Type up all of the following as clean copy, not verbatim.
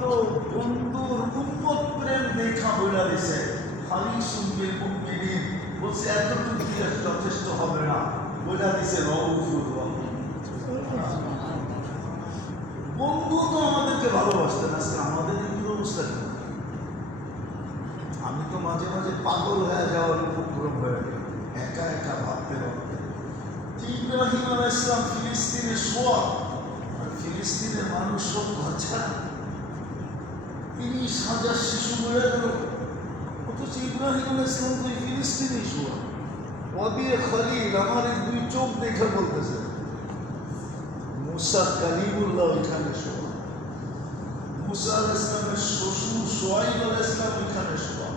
তো বন্ধুর উম্মত প্রেম দেখা বলে দিছে, খালি শুনবে মুমিনিন বলছে এতটুকু দিয়ে যথেষ্ট হবে না, বলে দিছে রউফুর রহিম। বন্ধু তো আমাদেরকে ভালোবাসতেন, আজকে আমাদের কি অবস্থা? আমি তো মাঝে মাঝে পাগল হয়ে যাওয়ার উপক্রম হয়ে গেল, একা একা ভাবতে ভাবতে। ইব্রাহিম আলাইহিস সালাম ফিলিস্তিনে শোয়া, আর ফিলিস্তিনের মানুষ সব বাচ্চা, 30,000 শিশু মরে গেল, অথচ ইব্রাহিম আলাইহিস সালাম তো ফিলিস্তিনে শোয়া। ওয়াদিয়ে খলিল, আমার এই দুই চোখ দেখে বলতেছে মুসা কালিমুল্লাহ ওইখানে শোয়া, মুসা আলাইহিস সালামের শ্বশুর শুআইব আলাইহিস সালাম ওইখানে শোয়া,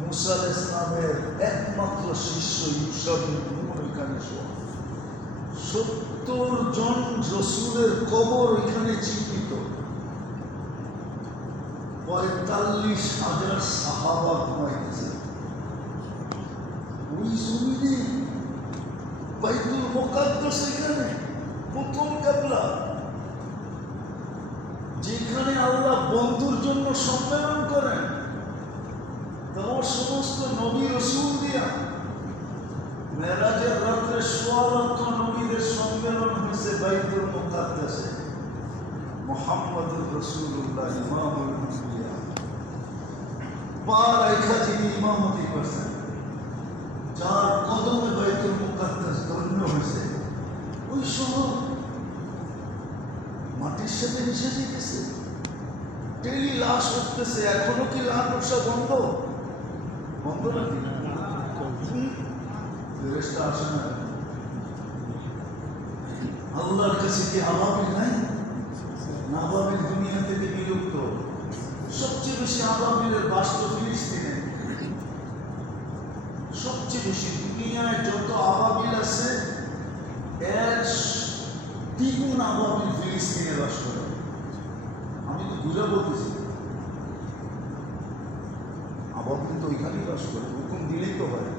মুসা আলাইহিস সালামের একমাত্র শিষ্য ইউসা বিন নূন ওইখানে শোয়া। 70 জন রসুলের কবর ওইখানে চিহ্নিত, 45,000 সাহাবা ঘুমাইতেছে ওই জমিনে। বাইতুল মুকাদ্দাস এখানে প্রথম কিবলা, যেখানে আল্লাহ বন্ধুর জন্য সম্মেলন করেন, তার সমস্ত নবী রসুল দিয়া মেরাজের রাত্রে 1.5 লক্ষ নবীদের সম্মেলন হয়েছে বাইতুল মুকাদ্দাসে। মুহাম্মদুর রাসূলুল্লাহ ইমামুল মুসলিয়া পা রেখা যিনি ইমামতি করছেন, যার কদমে বাইতুল মুকাদ্দাস ধন্য হয়েছে, ওই শহর মাটির সাথে মিশে যেতেছে, ডেলি লাশ উঠতেছে। এখনো কি লাশ উঠা বন্ধ? বন্ধ নাকি? ফেরেশতা আসে না? আল্লাহর কাছে কি আবাবিল নাই? আবাবিল দুনিয়া থেকে বিলুপ্ত। সবচেয়ে বেশি আবাবিলের বাস তো ফিলিস্তিনে, সবচেয়ে বেশি। দুনিয়ায় যত আবাবিল আছে এর 3 গুণ আবাবিল ফিলিস্তিনে বাস করে। আমি তো ঘুরে বলতেছি, আবাবিল তো ওইখানেই বাস করে, হুকুম দিলেই তো হয়।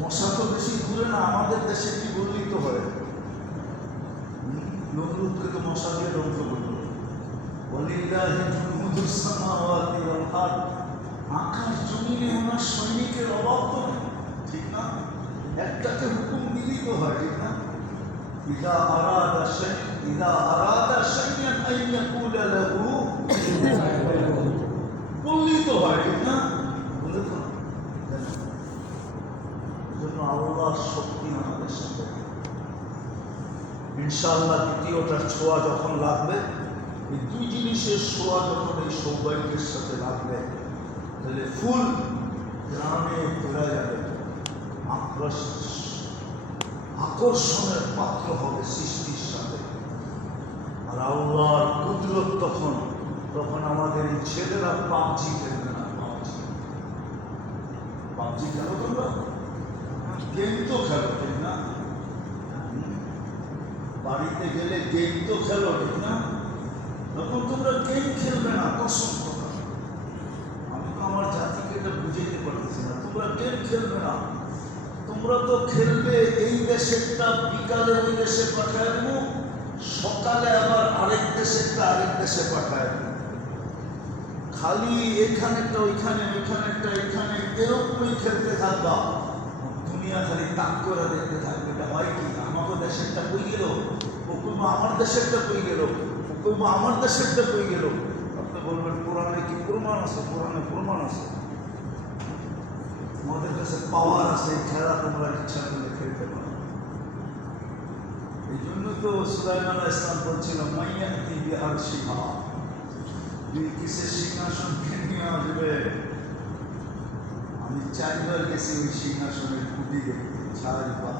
মশা তো বেশি ঘুরে না, আমাদের দেশে কি বললেই তো হয়। নমরুদকে তো মশা দিয়ে ধ্বংস করলো। ওয়ালিল্লাহি জুনুদুস সামাওয়াতি ওয়াল আরদ, আকাশ জমিনে ওনার সৈনিকের অভাব তো নেই, ঠিক না? একটাকে হুকুম দিলেই তো হয়, ঠিক না? ইদা আরাদা শাইআন আন ইয়াকুলা লাহু, বললেই তো হয়, ঠিক না? বলে তো জন্য আল্লাহর শক্তি আমাদের সাথে। ইনশাআল্লাহ দ্বিতীয়টার ছোঁয়া যখন লাগবে, এই দুই জিনিসের ছোঁয়া যখন এই সৌভাগ্যের সাথে লাগবে, তাহলে ফুল গ্রামে ঘোরা যাবে, আকর্ষণের পাত্র হবে সৃষ্টির সাথে। আর আল্লাহর কুদরত তখন আমাদের এই ছেলেরা পাবজি খেলবে না। পাবজি খেলো তোমরা, গেম তো খেলো, ঠিক না? বাড়িতে গেলে গেম তো খেলো, ঠিক না? তখন তোমরা গেম খেলবে না, কসম কথা। আমি তো আমার জাতিকে এটা বুঝাইতে পারতেছি না। তোমরা গেম খেলবে না, তোমরা তো খেলবে এই দেশেরটা বিকালে ওই দেশে পাঠায় দেবো, সকালে আবার আরেক দেশেরটা আরেক দেশে পাঠায় দেবো। খালি এখানেরটা ওইখানে, ওইখানেরটা এখানে, এরকমই খেলতে থাকবা। দুনিয়া খালি তাক করে দেখতে থাকবে। এটা হয় কি? আমাকে দেশেরটা কই গেল, ও কইবো আমার দেশেরটা কই গেল, ও কইবো আমার দেশেরটা কই গেল। আপনি বলবেন কোরআনে কি প্রমাণ আছে? কোরআনে প্রমাণ আছে, আমাদের কাছে পাওয়ার আছে, খেলা তোমরা ইচ্ছা করলে খেলতে পারো। এই জন্য তো সুলাইমান আলাইহিস সালাম বলছিল মাইয়াতি বিআরশিহা, বিলকিসের সিংহাসনকে নিয়ে আসবে। আমি 4 বার গেছি ওই সিংহাসনের খুঁটি দেখতে, 4 বার।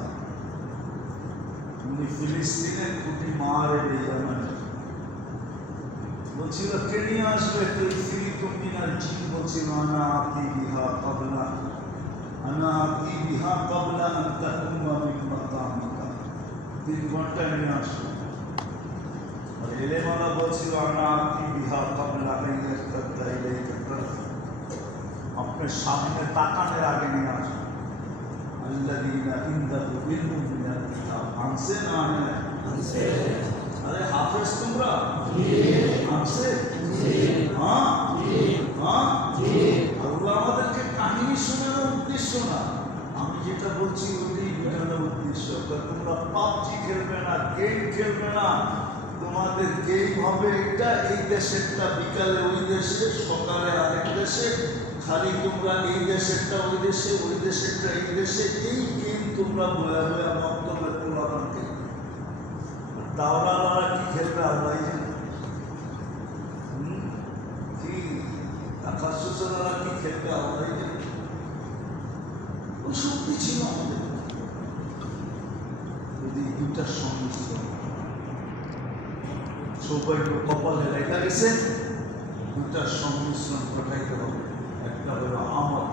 উনি ফিলিস্তিনের খুঁটি মারে বেজান বলছিল কে নিয়ে আসবে? তো ফিলিতুম মিনাল জিন বলছিল আনা আতি বিহা ক্বাবলা আন তাকুমা মিন মাকামিকা, 3 ঘন্টা নিয়ে আসবে। আর এলেমালা বলছিল আনা আতি বিহা ক্বাবলা আন ইয়ারতাদ্দা ইলাইকা তারফ, আপনার সামনে তাকানোর আগে নিয়ে আসবে। আল্লাযীনা ইনদাহু ইলমুম মিনাল কিতাব, আনছে না আনে? আরে হাফেজ তোমরা আছে? হ্যাঁ হ্যাঁ, আল্লাহ আমাদেরকে কাহিনী শোনানোর উদ্দেশ্য না, আমি যেটা বলছি ওইটাই বোঝানোর উদ্দেশ্য। তোমরা পাবজি খেলবে না, গেম খেলবে না, তোমাদের গেম হবে এটা, এই দেশেরটা বিকালে ওই দেশে, সকালে আরেক দেশে, খালি তোমরা এই দেশেরটা ওই দেশে, ওই দেশেরটা এই দেশে, এই গেম তোমরা বয়া বয়া মন্তব্যের তোলাবান খেলবে। দাওরালারা কি খেলবে আল্লাহ জানে। কি আকাশালারা কি খেলবে আল্লাহ জানে। ওই শক্তি ছিল আমাদের যদি দুইটা সংমিশ্রণ সৌভাগ্য কপালে লেখা গেছে, দুটার সংমিশ্রণ ঘটাইতে হবে। একটা হলো আমার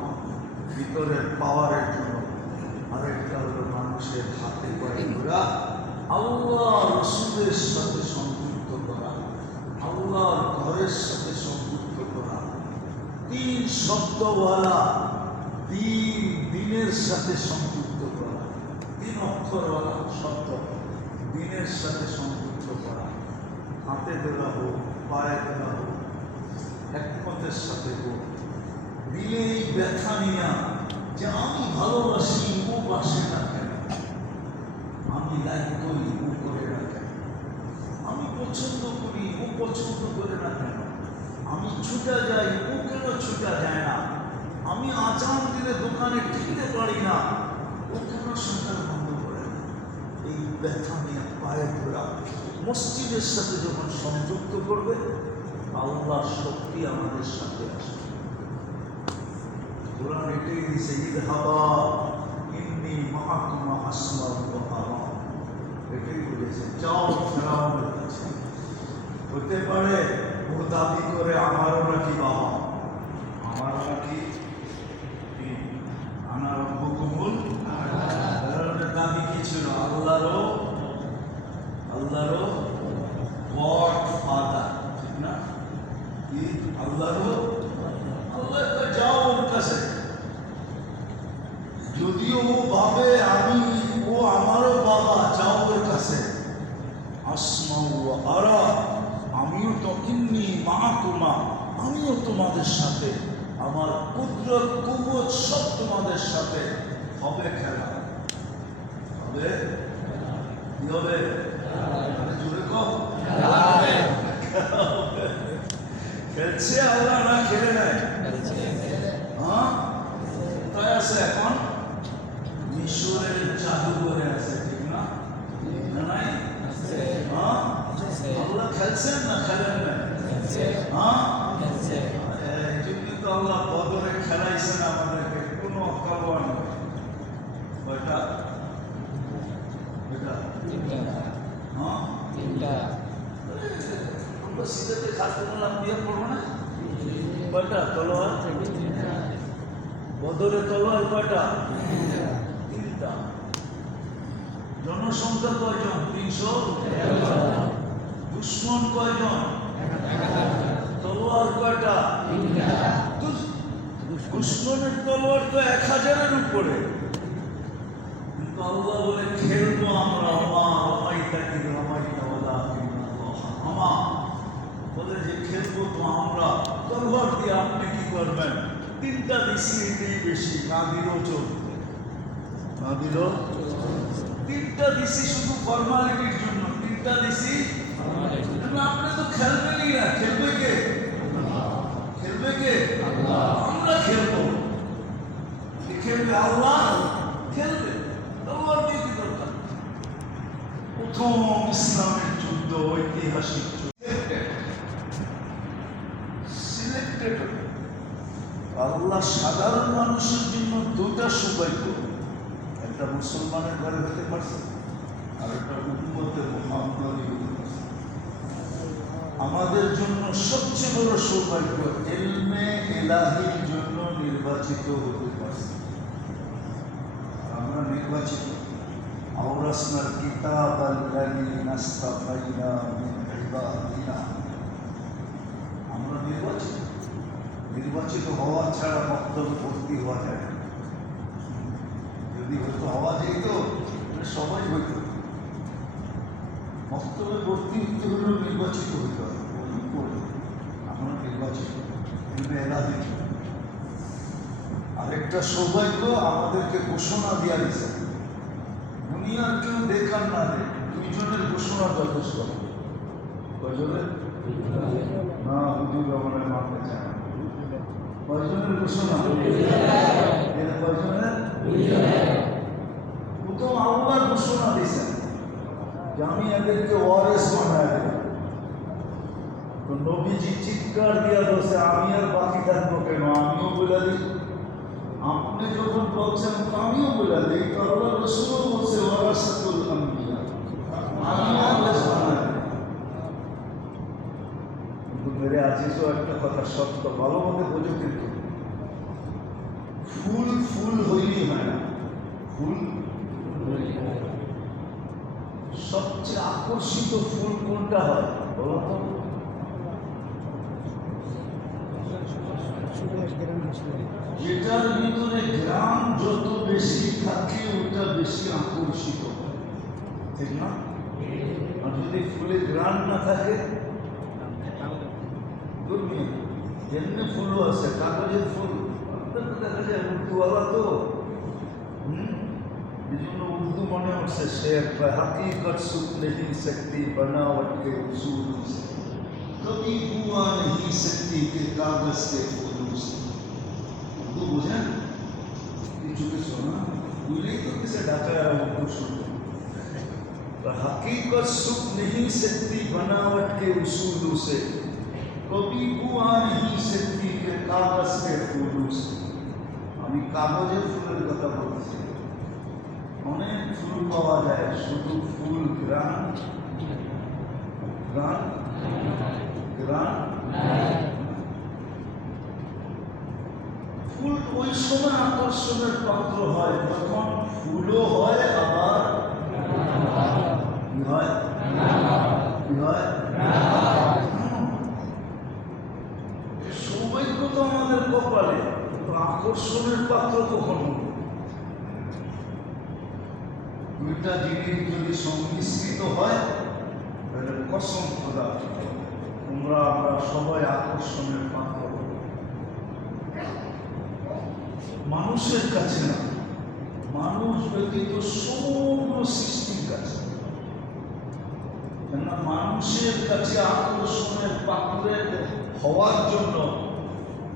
ভিতরের পাওয়ারের জন্য, আরেকটা হলো মানুষের হাতে পায়ে ঘোরা, আল্লাহ রসুলের সাথে সংযুক্ত করা, আল্লাহর ঘরের সাথে সংযুক্ত করা, তিন শব্দওয়ালা দিনের সাথে সংযুক্ত করা, তিন অক্ষরওয়ালা শব্দ দিনের সাথে সংযুক্ত করা, হাতে দেওয়া হোক, পায়ে দেওয়া হোক, একমতের সাথে হোক, দিলে এই ব্যথা নিয়া যে আমি ভালোবাসি ও বাসে না কেন, আমি লাইক করি ও করে না কেন, আমি পছন্দ করি ও পছন্দ করে না কেন, আমি ছুটা যাই ও কেন ছুটা যায় না, আমি আজান দিলে দোকানে টিকতে পারি না ও কেন সন্তান বন্ধ করে না, এই ব্যথা নিয়ে পায়ে ঘোরা মসজিদের সাথে যখন সংযুক্ত করবে, আল্লাহ শক্তি আমাদের সাথে আসবে। কোরআন এটাই দিয়েছে, ইযহাবা ইন্নী মাআকুমা আসমাউ ওয়া আরা, এটাই বলেছে যাও ফেরাউনের কাছে। হতে পারে ও দাবি করে আমারও নাকি বাবা, আমারও নাকি আনা রব্বুকুমুল, ফেরাউনের দাবি কি ছিল? আল্লাহরও গড ফাদার, ঠিক না? কি আল্লাহরও, আল্লাহ যাও ওর কাছে, যদিও ও ভাবে আমি ও আমারও বাবা, যাও ওর কাছে, আসমাউ ওয়া আরা, আমিও তো ইন্নী মাআকুমা, আমিও তোমাদের সাথে, আমার কুদরত কুওয়াত সব তোমাদের সাথে, হবে খেলা, হবে কি হবে? জোরে কও, খেলছে আল্লাহ না খেলে নেয়? হ্যাঁ, কোথায় আছে এখন? মিশরের জাদুঘরে আছে, ঠিক না? নাই? হ্যাঁ, আল্লাহ খেলছেন না খেলেন না? হ্যাঁ, এই জন্য তো আল্লাহ বদরে খেলাইছেন আমাদেরকে, কোনো অকারণ নয়। কয়টা? হ্যাঁ, আমরা সিলেটে খাতুনুল আম্বিয়া পড়বো না? কয়টা তলোয়ার? বদরে তলোয়ার কয়টা? তিনটা। জনসংখ্যা কয়জন? 300। দুশ্মন কয়জন? তলোয়ার কয়টা? দুশ্মনের তলোয়ার তো 1000-এর উপরে। কিন্তু আল্লাহ বলে খেলবো আমরা, বলে যে খেলবো তো আমরা, তলোয়ার দিয়ে আপনি কি করবেন? তিনটা দিছি, এটাই বেশি, না দিলেও চলবে, না দিলেও। তিনটা দিছি শুধু ফর্মালিটির জন্য, তিনটা দিছি, আপনি তো খেলবেনই না। খেলবে কে? খেলবে কে? আমরা খেলবো। খেলবে আল্লাহ, খেলবে তলোয়ার দিয়ে কি দরকার? প্রথম ইসলামের যুদ্ধ, ঐতিহাসিক সিলেক্টেড। আল্লাহ সাধারণ মানুষের জন্য দুটা সৌভাগ্য, একটা মুসলমানের ঘরে হতে পারছে, আর একটা উম্মতে মুহাম্মাদী হতে পারছে। আমাদের জন্য সবচেয়ে বড় সৌভাগ্য ইলমে ইলাহির জন্য নির্বাচিত হতে পারছে। আমরা নির্বাচিত, আওরাসনাল কিতাব আল্লাযী নাসতাফাইনা মিন ইবাদিনা, আমরা নির্বাচিত। নির্বাচিত হওয়া ছাড়া মক্তব ভর্তি হওয়া যায় না। যদি হয়তো হওয়া যেত সবাই হইত, বক্তব্যে ভর্তি হতে হলেও নির্বাচিত হতে হবে। আমরা নির্বাচিত এরা দিচ্ছি। আরেকটা সৌভাগ্য আমাদেরকে ঘোষণা দেওয়া দিয়েছে, দুনিয়ার কেউ দেখার না দেখ, দুইজনের ঘোষণা যথেষ্ট। কয়জনের? না, হুজুর আমাদের মানতে চায় না। কয়জনের ঘোষণা? কয়জনের? প্রথম আল্লাহ ঘোষণা দিয়েছেন যে আমি এদেরকে ওয়ারেস বানায় দেব। তো নবীজি চিৎকার দিয়া বলছে, আমি আর বাকি থাকবো কেন, আমিও বলে দিই। আপনি যখন বলছেন আমিও বলে দিই, তো আল্লাহ রাসূল বলছে ওয়ারাসাতুল আম্বিয়া, আমি ওয়ারেস বানায় দেব। কিন্তু মেরে আজিজও একটা কথা সত্য, ভালো মতো বোঝো, কিন্তু ফুল ফুল হইলেই হয় না। ফুল সবচেয়ে আকর্ষিত ফুল কোনটা হয় বলো তো? যেটার ভিতরে গ্রাম যত বেশি থাকে ওটা বেশি আকর্ষিত, ঠিক না? আর যদি ফুলে গ্রাম না থাকে, যেমনি ফুলও আছে, কাগজের ফুল দেখা যায় উর্দুওয়ালা তো, এই জন্য উর্দু মনে হচ্ছে সে একটা हकीकत सुख नहीं सकती बनावट के उसूल से, कभी बुआ नहीं सकती के कागज के फूलों से। उर्दू बुझें কিছু কিছু না বুঝলেই তো किसे ढाका उर्दू सुनते। तो हकीकत सुख नहीं सकती बनावट के उसूलों से, कभी बुआ नहीं सकती के कागज के फूलों से। আমি কাগজের ফুলের কথা বলছি। অনেক ফুল পাওয়া যায়, শুধু ফুল গ্রাম গ্রাম গ্রাম ফুল ওই সময় আকর্ষণের পাত্র হয় যখন ফুলও হয়, আবার কি হয়? কি হয়? সৌভাগ্য তো আমাদের কপালে, আকর্ষণের পাত্র কখন? দুইটা জিনিস যদি সংমিশ্রিত হয় তাহলে কসম খোদা তোমরা আমরা সবাই আকর্ষণের পাত্র। মানুষের কাছে না, মানুষ ব্যতীত সমগ্র সৃষ্টির কাছে। কেননা মানুষের কাছে আকর্ষণের পাত্রের হওয়ার জন্য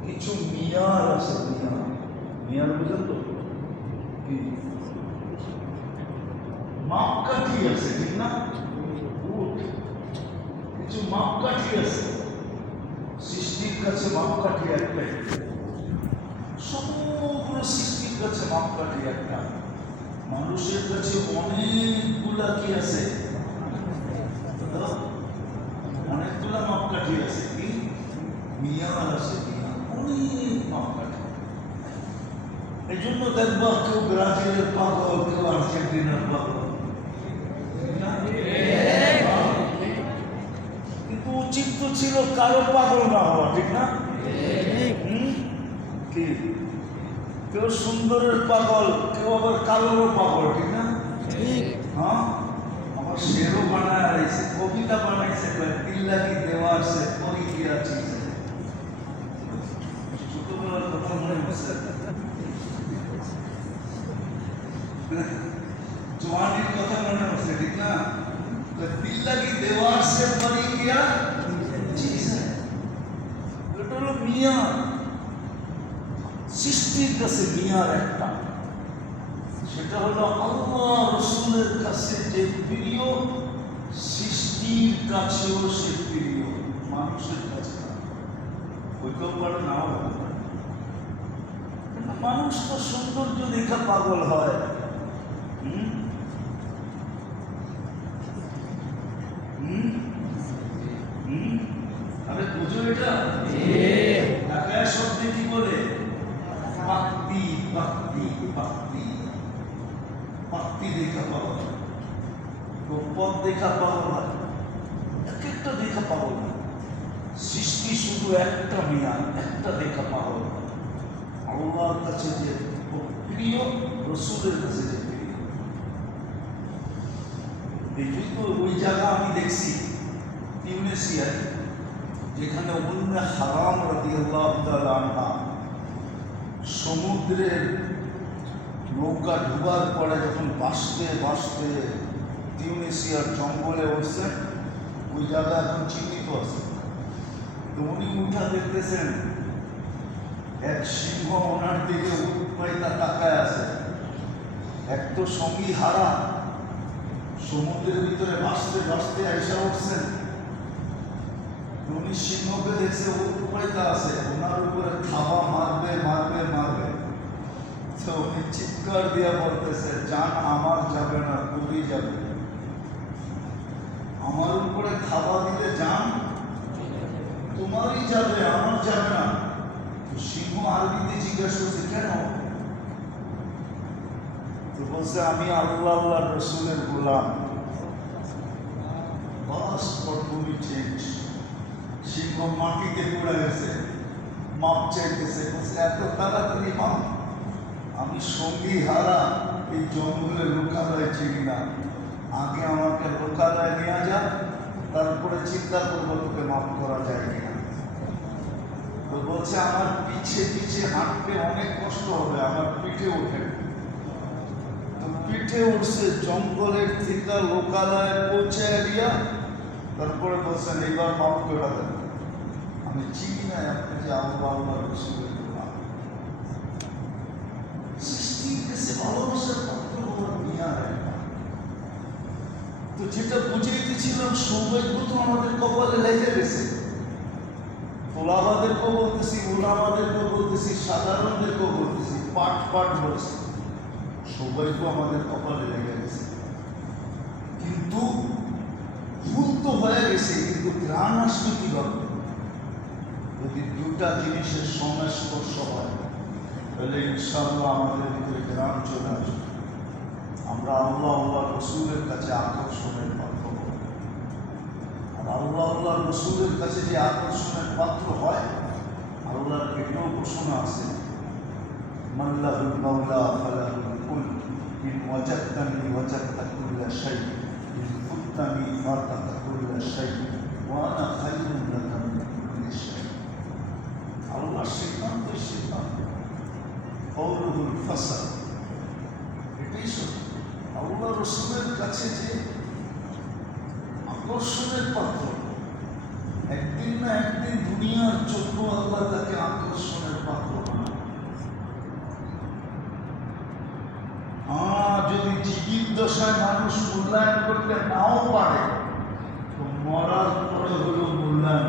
কিছু মিয়ার আছে। মিয়ার বুঝেন তো? কি মাপকাঠি আছে, ঠিক না? কিছু মাপকাঠি আছে সৃষ্টির কাছে। মাপকাঠি একটাই, সমগ্র সৃষ্টির কাছে মাপকাঠি একটা। মানুষের কাছে অনেকগুলা কি আছে? অনেকগুলা মাপকাঠি আছে। কি মিয়ার আছে, অনেক মাপকাঠি। এই জন্য দেখবা কেউ ব্রাজিলের পাগল, কেউ আর্জেন্টিনার পাগল, কিন্তু উচিত তো ছিল কারো পাগল না হওয়া, ঠিক না? কি কেউ সুন্দরের পাগল, কেউ আবার কালোরও পাগল, ঠিক না? হ্যাঁ, আমার শেরও বানায় রয়েছে, কবিতা বানাইছে, দিল্লা কি দেওয়ার সে পরি গিয়া চিজ। ছোটবেলার কথা মনে হচ্ছে, জওয়ানির কথা মনে হচ্ছে, ঠিক না? দিল্লা কি দেওয়ার সে পরি গিয়া চিজ। এটা হলো মিয়া। সৃষ্টির কাছে মিয়ার একটা, সেটা হলো আল্লাহ রসুলের কাছে যে প্রিয়, সৃষ্টির কাছেও সে প্রিয়, মানুষের কাছে না। ওইটাও পারে নাও হতে পারে। মানুষ তো সৌন্দর্য দেখা পাগল হয়। আরে বুঝো এটা? ঢাকায় শব্দে কি বলে? ভক্তি, ভক্তি, ভক্তি। ভক্তি দেখা পাওয়া যায়, পথ দেখা পাওয়া যায়, এক একটা দেখা পাওয়া যায়। সৃষ্টি শুধু একটা মিয়া, একটা দেখা পাওয়া যায়। আল্লাহর কাছে যে প্রিয়, রসুলের কাছে যে প্রিয়। এই তো ওই জায়গা আমি দেখছি টিউনিসিয়ায়, যেখানে উম্মে হারাম রাদিয়াল্লাহু তাআলা আনহা সমুদ্রের নৌকা ডুবার পরে যখন ভাসতে ভাসতে টিউনিসিয়ার জঙ্গলে উঠছে, ওই জায়গা এখন চিহ্নিত আছে। তো উনি উঠা দেখতেছেন, এক সিংহ ওনার দিকে উৎপাইতা তাকায় আছে। এক তো সঙ্গী হারা, সমুদ্রের ভিতরে ভাসতে ভাসতে আইসা উঠছেন। উনি সিংহকে দেখছে উৎপাইতা আছে, ওনার উপরে থাবা মারবে মারবে মারবে। তো উনি চিৎকার দিয়া বলতেছে, জান আমার যাবে না, তুমি যাবে। আমার উপরে থাবা দিলে জান তোমারই যাবে, আমার যাবে না। তো সিংহ আরবিতে জিজ্ঞাসা করছে, কেন? তো বলছে, আমি আল্লাহ আল্লাহ রসুলের গোলাম। বাস তুমি চেঞ্জ। সিংহ মাটিতে পড়ে গেছে, মাপ চাইতেছে, বলছে এত তাড়াতাড়ি মাপ? আমি সঙ্গী হারা, এই জঙ্গলে লোকালয় চিনি না, আগে আমাকে লোকালয় নেওয়া যাক, তারপরে চিন্তা করবো তোকে মাফ করা যায় কিনা। তো বলছে, আমার পিছে পিছে হাঁটতে অনেক কষ্ট হবে, আমার পিঠে ওঠে। তো পিঠে উঠছে, জঙ্গলের থেকে লোকালয়ে পৌঁছে দিয়া তারপরে বলছেন, এইবার মাফ করে দেন, আমি চিনি না আপনি যে আল্লাহ আল্লাহ রসুলের গোলাম। সৃষ্টির কাছে ভালোবাসার পাত্র হওয়ার নিয়া হয় না। তো যেটা বুঝাইতেছিলাম, সৌভাগ্য তো আমাদের কপালে লেগে গেছে। ওলামাদেরকেও বলতেছি, ওলামাদেরকেও বলতেছি, সাধারণদেরকেও বলতেছি, পাট পাট বলছি, সৌভাগ্য আমাদের কপালে লেগে গেছে। কিন্তু ভুল তো হয়ে গেছে, কিন্তু গ্রাণ আসবে কিভাবে? যদি দুটা জিনিসের সংস্পর্শ হয়, তাহলে ইনশাআল্লাহ আমাদের ভিতরে গ্রাণ চলে আসবে। আমরা আল্লাহ আল্লাহ রসুলের কাছে আকর্ষণের পাত্র হব। আর আল্লাহ আল্লাহ রসুলের কাছে যে আকর্ষণের পাত্র হয়, আল্লাহর এটাও ঘোষণা আছে, মাল্লাহুল মাওলা ফালাহুল কুল, ইন ওয়াজাদতানি ওয়াজাদতা কুল্লা শাই, ইন ফুত্তানি ফাতাকা কুল্লা শাই, ওয়া আনা খায়রুন লাকা মিন কুল্লি শাই। আল্লাহর সিদ্ধান্ত কওলুহুল ফাসল, এটাই সত্য। আল্লাহ রসুলের কাছে যে আকর্ষণের পাত্র, একদিন না একদিন দুনিয়ার জন্য আল্লাহ তাকে আকর্ষণের পাত্র বানাবে। যদি জীবিত দশায় মানুষ মূল্যায়ন করতে নাও পারে, তো মরার পরে হলো মূল্যায়ন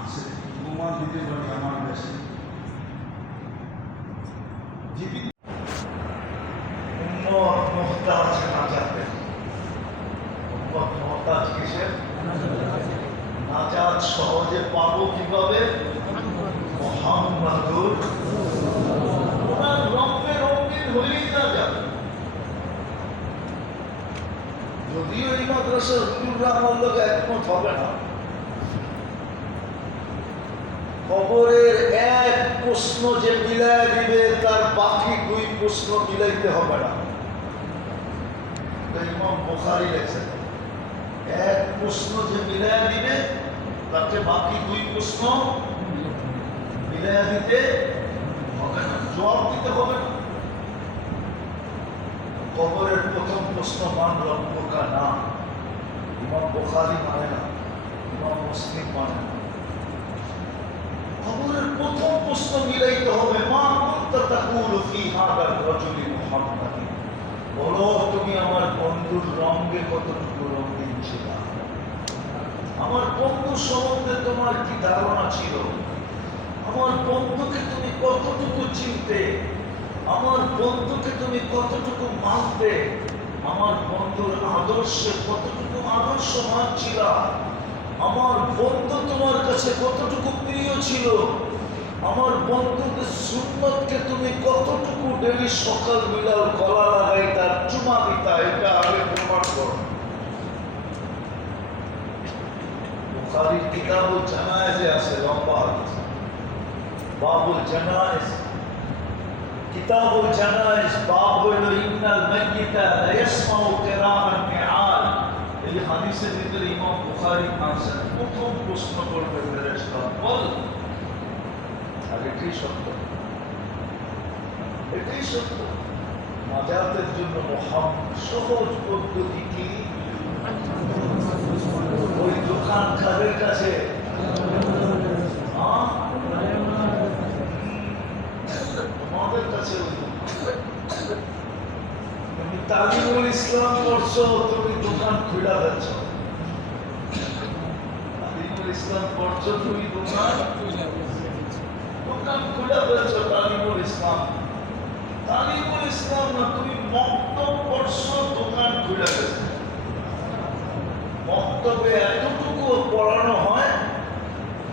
আছে। প্রমাণ দিতে পারি আমার কাছে। জীবিত মোহতাজ নাজাতের, মোহতাজ কিসের? নাজাত সহজে পাবো কিভাবে? মুহাম্মাদুর, ওনার রঙে রঙিন হলেই না যাবে। যদিও এই মাদ্রাসার হুজুররা আমার লোক একমত হবে না, কবরের এক প্রশ্ন যে মিলাই দিবে, তার বাকি দুই প্রশ্ন মিলাইতে হবে না। ইমাম বুখারী লেখেন, এক প্রশ্ন যে মিলাই দিবে, তাকে বাকি দুই প্রশ্ন মিলাই দিতে হবে না, জবাব দিতে হবে না। কবরের প্রথম প্রশ্ন মান রব্বুকা না, ইমাম বুখারী মানে না, ইমাম মুসলিম মানে না। কবরের প্রথম প্রশ্ন মিলাইতে হবে, মা কুনতা তাকুলু ফি হাদার রাজুলি মুহাম্মাদিন, বলো তুমি আমার বন্ধুর রঙে কতটুকু রঙিন ছিল, আমার বন্ধু সম্বন্ধে তোমার কি ধারণা ছিল, আমার বন্ধুকে তুমি কতটুকু চিনতে, আমার বন্ধুকে তুমি কতটুকু মানতে, আমার বন্ধুর আদর্শে কতটুকু আদর্শবান ছিল, আমার বন্ধু তোমার কাছে কতটুকু প্রিয় ছিল, আমার বন্ধুদের সুন্নতকে তুমি কতটুকু ডেলি সকাল বিলাল গলা লাগাই তার চুমা দিতা, এটা আগে প্রমাণ করো। বুখারীর কিতাবুল জানায়েজে আছে, লম্বা হাদিস, বাবুল জানায়েজ, কিতাবুল জানাইজ বাব হইল ইন্নাল মাইয়িতা লা ইয়াসমাউ কিরামান নিআল। এই হাদিসের ভিতরে ইমাম বুখারী আনছেন, প্রথম প্রশ্ন করবে ফেরেশতা বল, আর এটাই সত্য, এটাই সত্য। নাজাতের জন্য সহজ পদ্ধতি কি? ওই দোকান কাদের কাছে? তোমাদের কাছে। তুমি তালিমুল ইসলাম পড়ছো, তুমি দোকান খুলে যাচ্ছ। তালিমুল ইসলাম পড়ছো, তুমি দোকান খুলে যাচ্ছ। তালিমুল ইসলাম, তালিমুল ইসলাম না, তুমি মক্তব পড়ছো, দোকান খুলে গেছে। মক্তবে এতটুকু পড়ানো হয়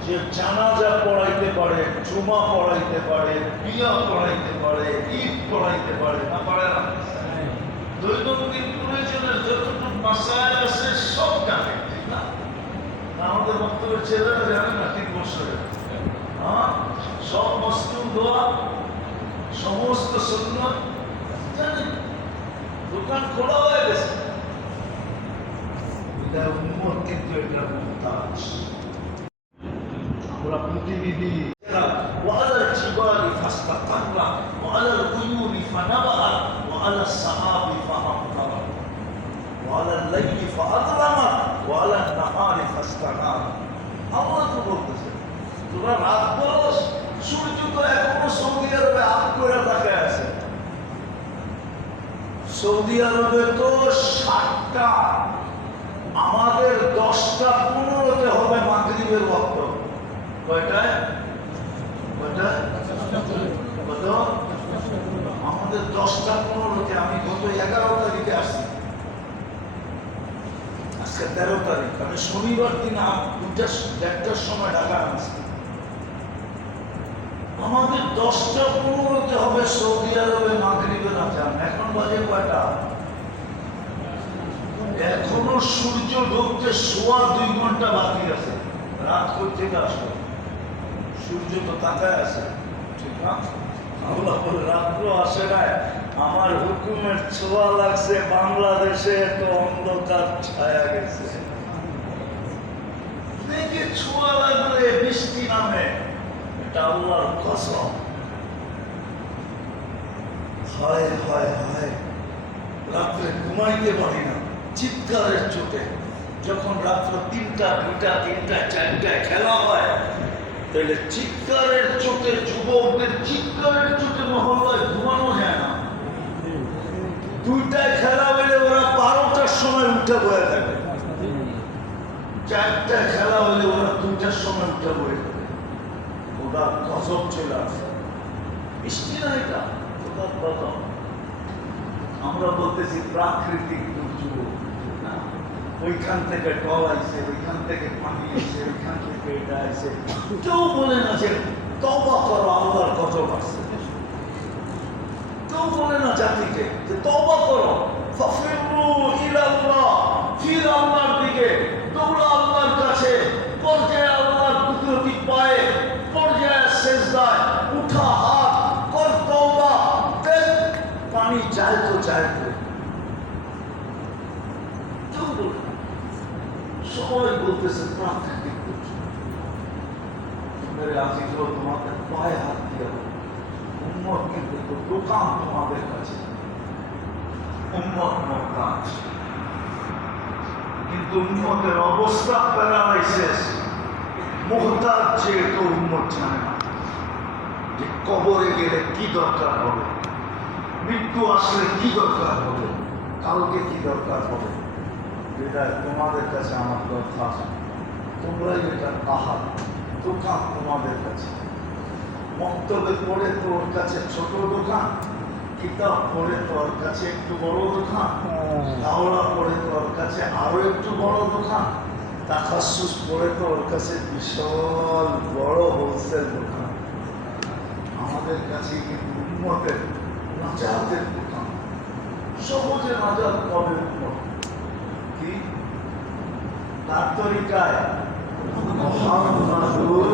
যে জানাজা পড়াইতে পারে, জুমা পড়াইতে পারে, বিয়া পড়াইতে পারে, ঈদ পড়াইতে পারে, না পারে না? দৈনন্দিন প্রয়োজনের যতটুকু মাসাইল আছে সব জানে, ঠিক না? আমাদের বক্তব্যের ছেলেরা জানে না 3 বছরে। সব মসলুম দোয়া, সমস্ত সুন্নাত জানে। দোকান খোলা হয়ে গেছে। এটা উম্মত কিন্তু এটা মুহতাজ। আমরা প্রতিনিধি। وعلى الجبال فاستقر وعلى الطيور فنبأ وعلى السحاب فأمطر وعلى الليل فأظلم وعلى النهار فاستنار। আমরা তো বলতেছি তোরা রাত বলস, সূর্য তো এখনো সৌদি আরবে আপ করে তাকায় আছে। সৌদি আরবে তো 7টা, আমাদের 10টা 15-তে হবে মাগরিবের ওয়াক্ত। কয়টায়? কত? আমাদের 10টা 15-তে। আমি গত 11 তারিখে আসছি, আজকে 13 তারিখ। আমি শনিবার দিন 1টার সময় ঢাকা আসছি। আমাদের 10টা 15-তে হবে সৌদি আরবে মাগরিবের আজান। এখন বাজে কয়টা? এখনো সূর্য ঢুকতে 2.25 ঘন্টা বাকি আছে। রাত কই থেকে আসবে? সূর্য তো তাকায় আছে, ঠিক না? আল্লাহ বলে রাত্র আসে নাই, আমার হুকুমের ছোঁয়া লাগছে। বাংলাদেশে তো অন্ধকার ছায়া গেছে। দেখে ছোঁয়া লাগলে বৃষ্টি নামে, এটা আল্লাহর কসম। হায় হায় হায়, রাত্রে ঘুমাইতে পারি না চিৎকারের চোটে। যখন রাত্র 3টা 2টা 3টা 4টায় খেলা হয়, তাহলে চিৎকারের চোটে, যুবকদের চিৎকারের চোটে মহল্লায় ঘুমানো যায় না। 2টায় খেলা হলে ওরা 12টার সময় উঠে বয়ে থাকে। 4টায় খেলা হলে ওরা 2টার সময় উঠে বয়ে থাকে। ওরা গজব চলে আসে। বৃষ্টি না, এটা ওটার গজব। আমরা বলতেছি প্রাকৃতিক দুর্যোগ। ওইখান থেকে টল আইছে, ওইখান থেকে পানি আইছে, ওইখান থেকে এটা আইছে। কেউ বলে না যে তওবা করো, আল্লাহর গজব আসছে। কেউ বলে না জাতিকে যে তওবা করো, ফাফিরু ইলাল্লাহ, ফির আল্লাহর দিকে, তোমরা আল্লাহর কাছে। পর্যায়ে আল্লাহর কুদরতি পায়ে, পর্যায়ে সেজদায়, উঠা হাত, কর তওবা। পানি চায় তো চায় তো, কেউ বলে। সবাই বলতেছে প্রাকৃতিক দুর্যোগ। তোমাদের পায়ে হাত দিয়ে উম্মত কিন্তু দোকান তোমাদের কাছে, উম্মত মহতাজ। কিন্তু উম্মতের অবস্থা প্যারালাইসিস। মহতাজ যেহেতু উম্মত জানে না যে কবরে গেলে কি দরকার হবে, মৃত্যু আসলে কি দরকার হবে, কালকে কি দরকার হবে। এটা তোমাদের কাছে আমার দরখাস্ত, তোমরাই এটা আহার। দোকান তোমাদের কাছে। মক্তবে পড়ে তো ওর কাছে ছোট দোকান, কিতাব পড়ে তো ওর কাছে একটু বড় দোকান, দাওরা পড়ে তো ওর কাছে আরো একটু বড় দোকান, তাকাসুস পড়ে তো ওর কাছে বিশাল বড় হোলসেল দোকান। আমাদের কাছে কিন্তু উম্মতের নাজাতের দোকান। সহজে নাজাত পাবে উম্মত। কি তার তরিকায়? মুহাম্মাদুর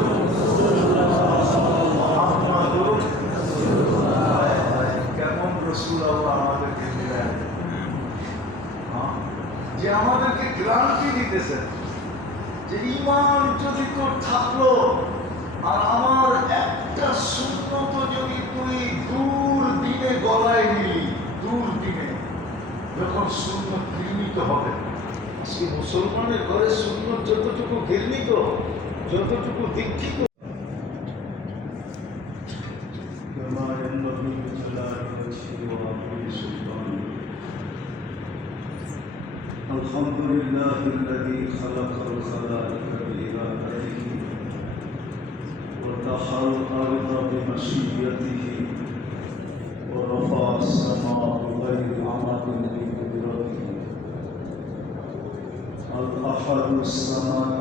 থাকলো, আর আমার একটা সুন্নত যদি তুই দূর দিনে গলায় নিলি, দূর দিনে যখন সুন্নত ঘৃণিত হবে। আজকে মুসলমানের ঘরে সুন্নত যতটুকু ঘৃণিত, যতটুকু দীক্ষিত, الحمد لله الذي خلق الخلائق بإرادته وطحى الأرض بمشيئته ورفع السماء بغير عمد بقدرته الأحد الصمد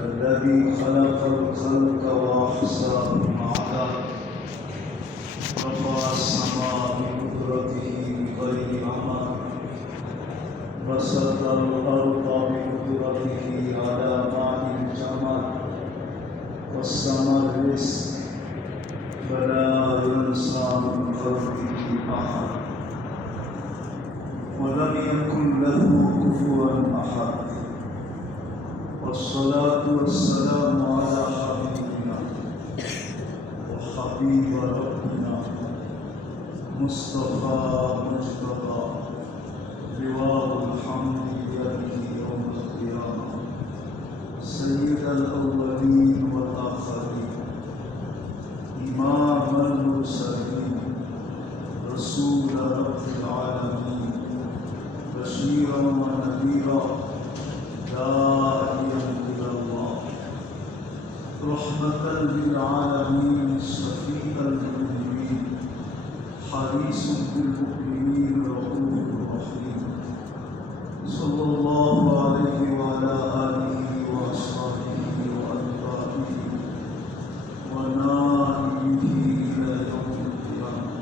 الذي خلق الخلق وأحصى عدد رفع السماء بقدرته بغير عمد بسط الأرض بقدرته على ماء الجمل والسماء الرزق فلا ينسى من خلقه أحد ولم يكن له كفوا أحد والصلاة والسلام على حبيبنا وحبيب ربنا مصطفى مجتبى لواء الحمد بيده يوم القيامة سيد الأولين والآخرين إمام المرسلين رسول رب العالمين بشيرا ونذيرا داعيا إلى الله رحمة للعالمين شفيع المذنبين حريص بالمؤمنين رؤوف رحيم صلى الله عليه وعلى آله وأصحابه وأتباعه ونائبه إلى يوم القيامة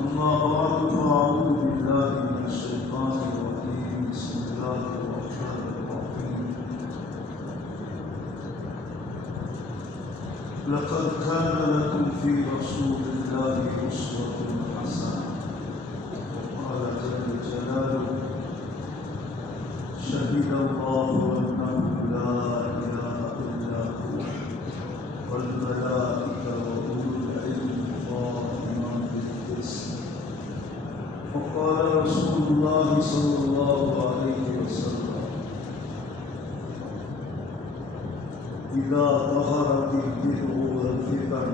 أما بعد فأعوذ بالله من الشيطان الرجيم بسم الله الرحمن الرحيم لقد كان لكم في رسول الله أسوة حسنة وقال جل جلاله شهد الله أنه لا إله إلا هو والملائكة وأولو العلم قائما بالقسط وقال رسول الله صلى الله عليه وسلم إذا ظهرت البدع والفتن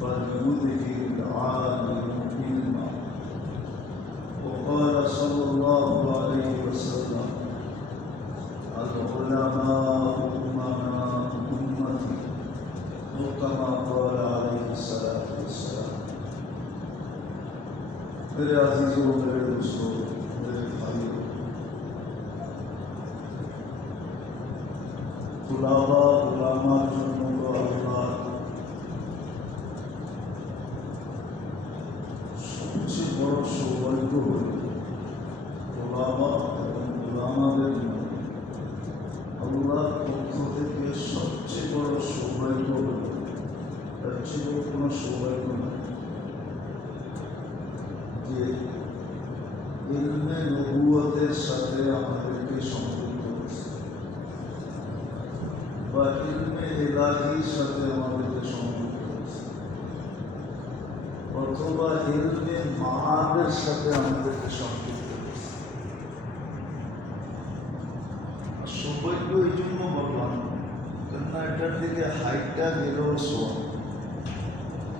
فليظهر العالم علما وقال صلى الله عليه وسلم العلماء أمناء أمتي وكما قال عليه الصلاة والسلام मेरे अजीजों मेरे दोस्तों मेरे भाइयों खुलावा गुलामा जुर्मों का अल्लाह सबसे बड़ा सौभाग्य हो खुलावा এবং গুলামাদের জন্য আল্লাহর পক্ষ থেকে সবচেয়ে বড় সৌভাগ্য হল তার চেয়ে কোনো সৌভাগ্য নয় যে ইলমে নবুয়তের সাথে আমাদেরকে সম্পৃক্ত করছে বা ইলমে ইলাহির সাথে আমাদেরকে সম্পৃক্ত করছে অথবা ইলমে মাআদের সাথে আমাদেরকে সম্পৃক্ত করছে। সৌভাগ্য এই জন্য বললাম কেননা এটার দিকে হাইটটা গেলেও সোয়াব,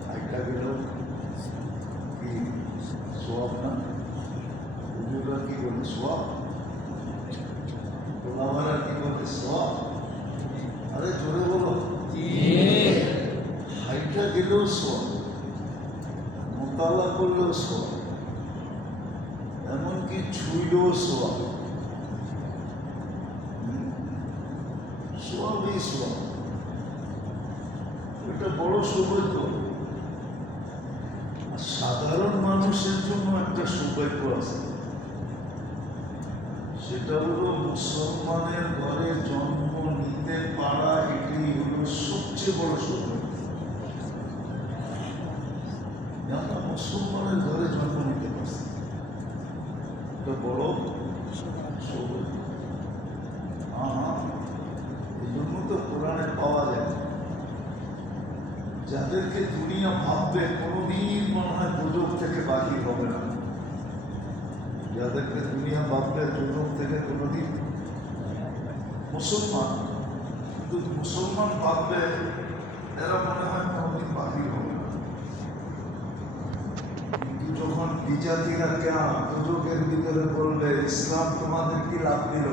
হাইটটা গেলেও কি সোয়াব না? হুজুররা কি বলে সোয়াব, ওলামারা কি বলে সোয়াব? আরে জোরে বলো, হাইটটা গেলেও সোয়াব, মোতালা করলেও সোয়াব, এমনকি ছুইলেও সোয়াব। সোয়াবই সোয়াব, এটা বড় সৌভাগ্য। সাধারণ মানুষের জন্য একটা সৌভাগ্য আছে, সেটা হলো মুসলমানের ঘরে জন্ম নিতে পারা। এটাই হলো সবচেয়ে বড় সৌভাগ্য। আমরা মুসলমানের ঘরে জন্ম নিতে পারছি, এটা বড় সৌভাগ্য। যাদেরকে দুনিয়া ভাববে কোনোদিন মনে হয় দুজক থেকে বাহির হবে না, যাদেরকে দুনিয়া ভাববে দুজক থেকে কোনোদিন মুসলমান, কিন্তু মুসলমান ভাববে এরা মনে হয় কোনোদিন বাহির হবে না। কিন্তু যখন বিজাতিরা কেন দুজকের ভিতরে বলবে ইসলাম তোমাদের কি লাভ দিল,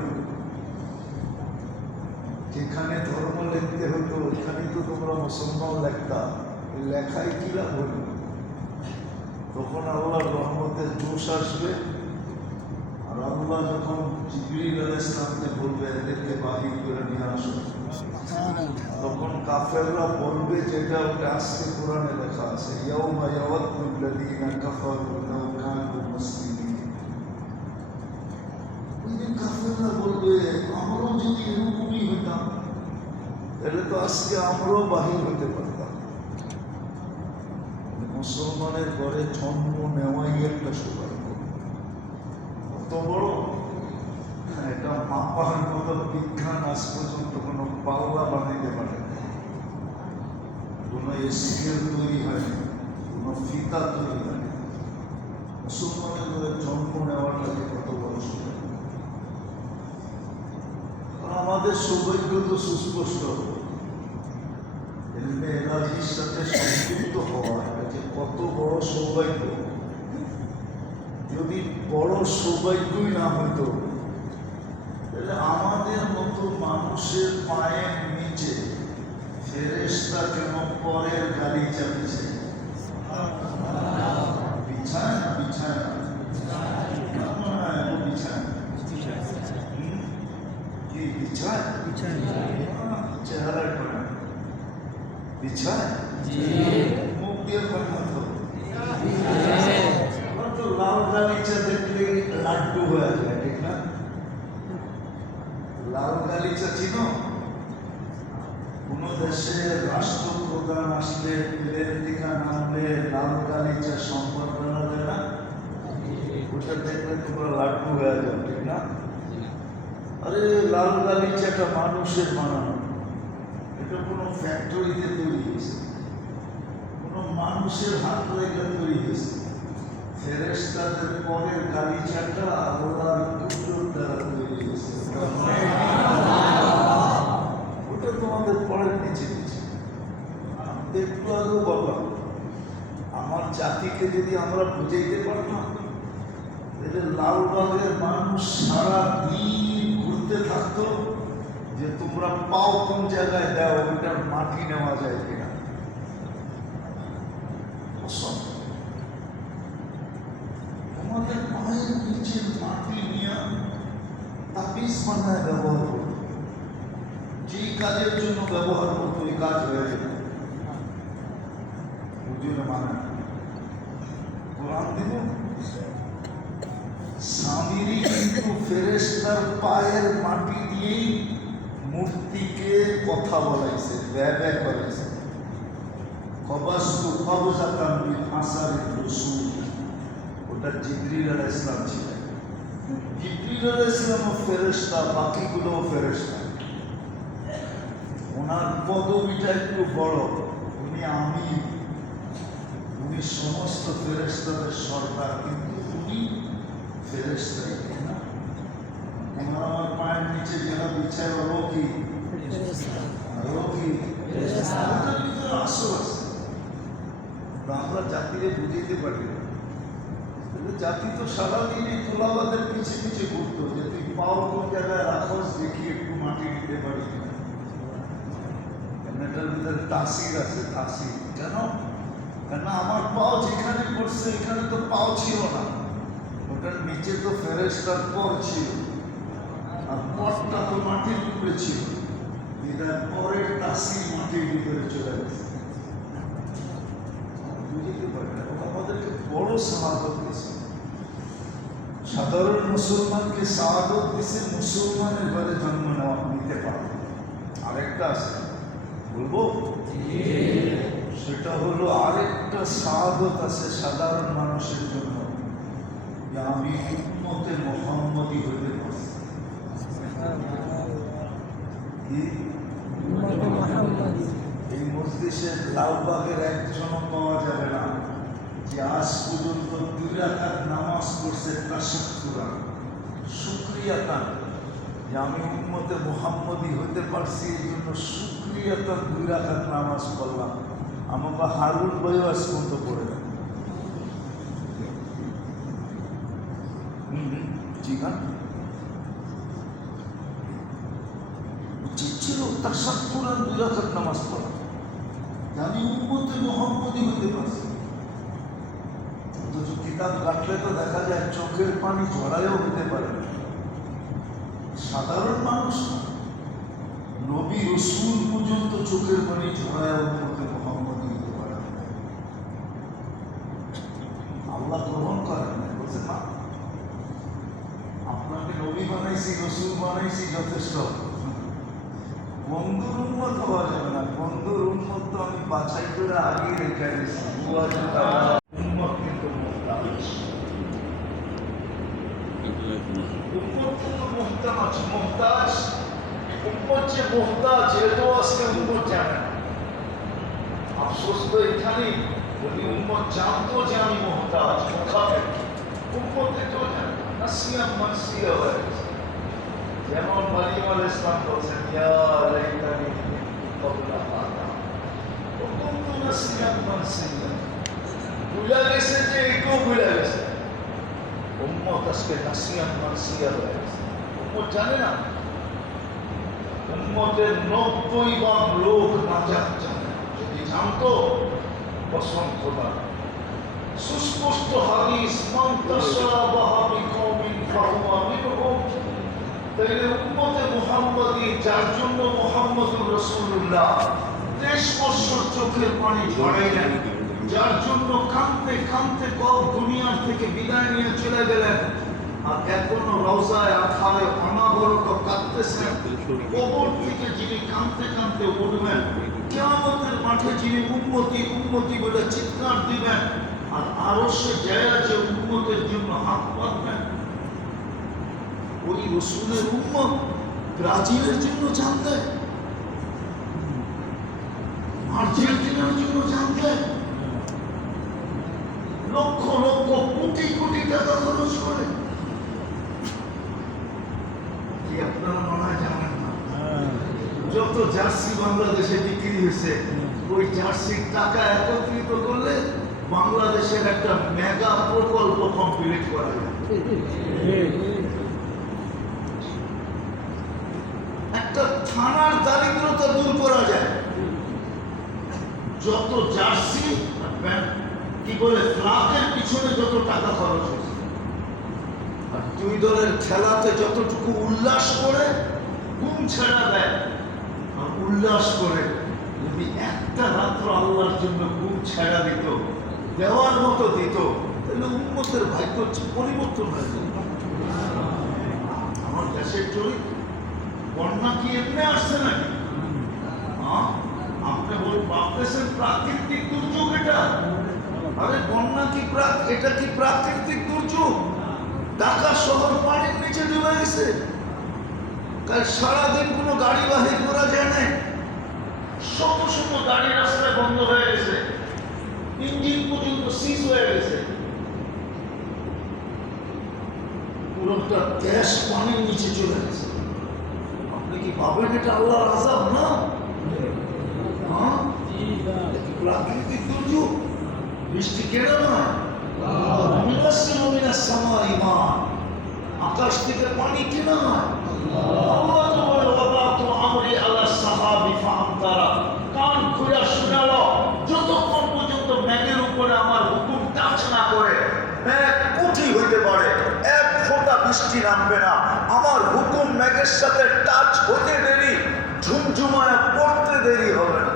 যেখানে ধর্ম লিখতে হতো ওইখানেই তো তোমরা মুসলমান লেখতা, লেখায় কি লাভ হলো? তখন আল্লাহর রহমতের জোশ আসবে, আর আল্লাহ যখন জিবরিল আলাইহিস সালামকে বলবে এদেরকে বাহির করে নিয়ে আসো, তখন কাফেররা বলবে যেটা ওটা আজকে কোরআনে লেখা আছে, ইয়াউমা ইয়াওয়াদ্দুল্লাযীনা কাফারু লাউ কানু মুসলিমিন। ওই যে কাফেররা বলবে আমরাও যদি এরকমই হইতাম তাহলে তো আজকে আমরাও বাহির হতে পারতাম। মুসলমানের ঘরে জন্ম নেওয়াই একটা সৌভাগ্য, কত বড়! এটা মাপার মতো বিজ্ঞান আজ পর্যন্ত কোনো পাল্লা বানাইতে পারে না, কোনো স্কেল তৈরি হয়নি, কোনো ফিতা তৈরি হয়নি। মুসলমানের ঘরে জন্ম নেওয়াটা কত বড় সৌভাগ্য! আমাদের সৌভাগ্য তো সুস্পষ্ট, এলাজির সাথে সংযুক্ত হওয়া এটা যে কত বড় সৌভাগ্য! যদি বড় সৌভাগ্যই না হতো তাহলে আমাদের মতো মানুষের পায়ের নিচে ফেরেশতা কেন পরের গালিচা বিছায়? বিছায় না, বিছায় না, বিছায় কি বিছায়? চেহারা করে বিছায়, মুখ দিয়ে করে না তো লাল গালিচা দেখলে লাড্ডু হয়ে যায়, ঠিক না? লাল গালিচা চিনো? কোন দেশে রাষ্ট্রপ্রধান আসলে প্লেন থেকে নামলে লাল গালিচা সম্বর্ধনা দেয় না? ওটা দেখলে তোমরা লাড্ডু হয়ে যাও, ঠিক না? আরে লাল গালিচাটা মানুষের বানানো, এটা কোনো ফ্যাক্টরিতে তৈরি হয়েছে, কোনো মানুষের হাত রেখে তৈরি হয়েছে। ফেরেশতাদের পরের গালিচাটা আল্লাহর কুদরত দ্বারা তৈরি হয়েছে। ওটা তোমাদের পরের নিচে নিচে। একটু আগেও বললাম, আমার জাতিকে যদি আমরা বুঝাইতে পারতাম তাহলে লালবাগের মানুষ সারা দিন ঘুরতে থাকতো যে তোমরা পাও কোন জায়গায় দাও, ওটার মাটি নেওয়া যায় কিনা। তোমাদের পায়ের নিচের মাটি নিয়ে তাবিজ বানায় ব্যবহার করতো, যেই কাজের জন্য ব্যবহার করতো ওই কাজ হয়ে যেত। বুঝলে মানে কোরআন দিব স্বামীরই কিন্তু ফেরেশতার পায়ের মাটি দিয়েই মূর্তিকে কথা বলাইছে, ব্যয় করাইছে। কবাস্তু কবজাতান বিল আসারির রাসূল, ওটা জিবরিল আলাইহিস সালাম ছিলেন। জিবরিল আলাইহিস সালামও ফেরেশতা, বাকিগুলোও ফেরেশতা। ওনার পদবিটা একটু বড়, উনি আমির, উনি সমস্ত ফেরেশতাদের সরকার, কিন্তু উনি ফেরেশতাই না। আমার পায়ের নিচে যারা বিছায় ওরও কি আসল আছে। আমরা জাতিরে বুঝিতে পারি না, জাতি তো সারাদিন এই তোলাবাদের পিছিয়ে পিছিয়ে ঘুরতো যে তুই পাও কোন জায়গায় রাখস দেখি একটু মাটি দিতে পারি কিনা। এটার ভিতরে তাসির আছে, তাসির কেন? কেন আমার পাও যেখানে পড়ছে এখানে তো পাও ছিল না, ওটার নিচে তো ফেরেশতার পর ছিল, আর পরটা তো মাটির উপরে ছিল, এটার পরের তাসির মাটির ভিতরে চলে গেছে। বুঝতে পারি না, আমাদেরকে বড় শাহাদত দিয়েছে। সাধারণ মুসলমানকে শাহাদত দিয়েছে মুসলমানের ঘরে জন্ম নেওয়া নিতে পারে। আরেকটা আছে বলবো, সেটা হলো আরেকটা শাহাদত আছে সাধারণ মানুষের জন্য, যে আমি উম্মতে মুহাম্মদী হতে পারছি। কি এই মজলিসের লালবাগের একজনও পাওয়া যাবে না যে আজ পর্যন্ত 2 রাকাত নামাজ পড়ছে তাশাক্কুরা, শুকরিয়াতান, যে আমি উম্মতে মুহাম্মদী হতে পারছি এই জন্য শুকরিয়াতান 2 রাকাত নামাজ পড়লাম। আমাকে হারুন বইও আজ পর্যন্ত পড়ে দেন। জি না, উচিত ছিল তাশাক্কুরান 2 রাকাত নামাজ পড়া, আমি উম্মতে মুহাম্মদী হতে পারছি। অথচ কিতাব কাটলে তো দেখা যায় চোখের পানি ঝরায়ও হতে পারে না। সাধারণ মানুষ না, নবী রসুল পর্যন্ত চোখের পানি ঝরায় উম্মতে মুহাম্মদী হতে পারে না। আল্লাহ গ্রহণ করেন না, বলছে না আপনাকে নবী বানাইছি রসুল বানাইছি যথেষ্ট, বন্ধুর উন্মত হওয়া যাবে না। বন্ধুর উন্মত তো আমি বাছাই করে আগেই রেখে দিয়েছি। উন্মত কিন্তু মুহতাজ, উন্মত কিন্তু মুহতাজ। মুহতাজ উন্মত যে মুহতাজ এটাও আজকে উন্মত জানে না। আফসোস তো এখানে, যদি উন্মত জানতো যে আমি মুহতাজ মুখাপেক, উন্মত এটাও জানে না, নাসিয়া মানসিয়া হয়ে গেছে। যেমন মারিম আলাইহিস সালাম বলছেন, ইয়া লাইতানি ক্বাবলা হাদা ওয়া কুনতু নাসিয়ান মানসিয়া, ভুলে গেছে যে এটাও ভুলে গেছে। উম্মত আজকে নাসিয়ান মানসিয়া হয়ে গেছে, উম্মত জানে না। উম্মতের 90% লোক নাজাত জানে না, যদি জানতো কসম খোদা। সুস্পষ্ট হাদিস, মান তাশাবাহা বিকওমিন ফাহুয়া মিনহুম, তাইলে উম্মতে মুহাম্মদী যার জন্য মুহাম্মদুর রাসূলুল্লাহ 23 বছর চোখের পানি ঝরাইলেন, যার জন্য কাঁদতে কাঁদতে কব দুনিয়ার থেকে বিদায় নিয়ে চলে গেলেন, আর এখনো রওজায় আথারে অনাবরত কাঁদতেছেন, কবর থেকে যিনি কাঁদতে কাঁদতে উঠবেন, কিয়ামতের মাঠে যিনি উম্মতি উম্মতি বলে চিৎকার দিবেন, আর আরশে জায়গা যে উম্মতের জন্য হাত পাতবেন, ওই রসুলের উম্মত ব্রাজিলের জন্য জানতে, আর্জেন্টিনার জন্য জানতে লক্ষ লক্ষ কোটি কোটি টাকা খরচ করে। কি আপনারা মনে হয় জানেন না? যত জার্সি বাংলাদেশে বিক্রি হয়েছে, ওই জার্সির টাকা একত্রিত করলে বাংলাদেশের একটা মেগা প্রকল্প কমপ্লিট করা যায়। একটা থানার দারিদ্রতা দূর করা যায়। যত জার্সি কি বলে ফ্লাগের পিছনে যত টাকা খরচ হয়েছে, আর 2 দলের খেলাতে যতটুকু উল্লাস করে ঘুম ছেড়া দেয় আর উল্লাস করে, যদি একটা রাত্র আল্লাহর জন্য ঘুম ছেড়া দিত, দেওয়ার মতো দিত, তাহলে উম্মতের ভাগ্য পরিবর্তন হয়ে যেত। আমার দেশের চরিত্র বন্যা কি এমনি আসছে নাকি? আপনি ভাবতেছেন প্রাকৃতিক দুর্যোগ এটা? আরে বন্যা কি এটা কি প্রাকৃতিক দুর্যোগ? ঢাকা শহর পানির নিচে ডুবে গেছে, কাল সারাদিন কোনো গাড়ি বাহির করা যায় না, শত শত গাড়ি রাস্তায় বন্ধ হয়ে গেছে, ইঞ্জিন পর্যন্ত সিজ হয়ে গেছে, পুরোটা দেশ পানির নিচে চলে গেছে। আপনি কি ভাবেন এটা আল্লাহর আযাব না? প্রাকৃতিক দুর্যোগ, বৃষ্টি কেন নয়, আকাশ থেকে পানি কেনা হয়। আল্লাহ তো বলে ওয়াদাতু আমরি আলা সাহাবি ফাআমতারা, কান খুলে শোনালো, যতক্ষণ পর্যন্ত মেঘের উপরে আমার হুকুম টাচ না করে, মেঘ কোটি হইতে পারে, 1 ফোঁটা বৃষ্টি নামবে না। আমার হুকুম মেঘের সাথে টাচ হতে দেরি, ঝুমঝুমায় পড়তে দেরি হবে না।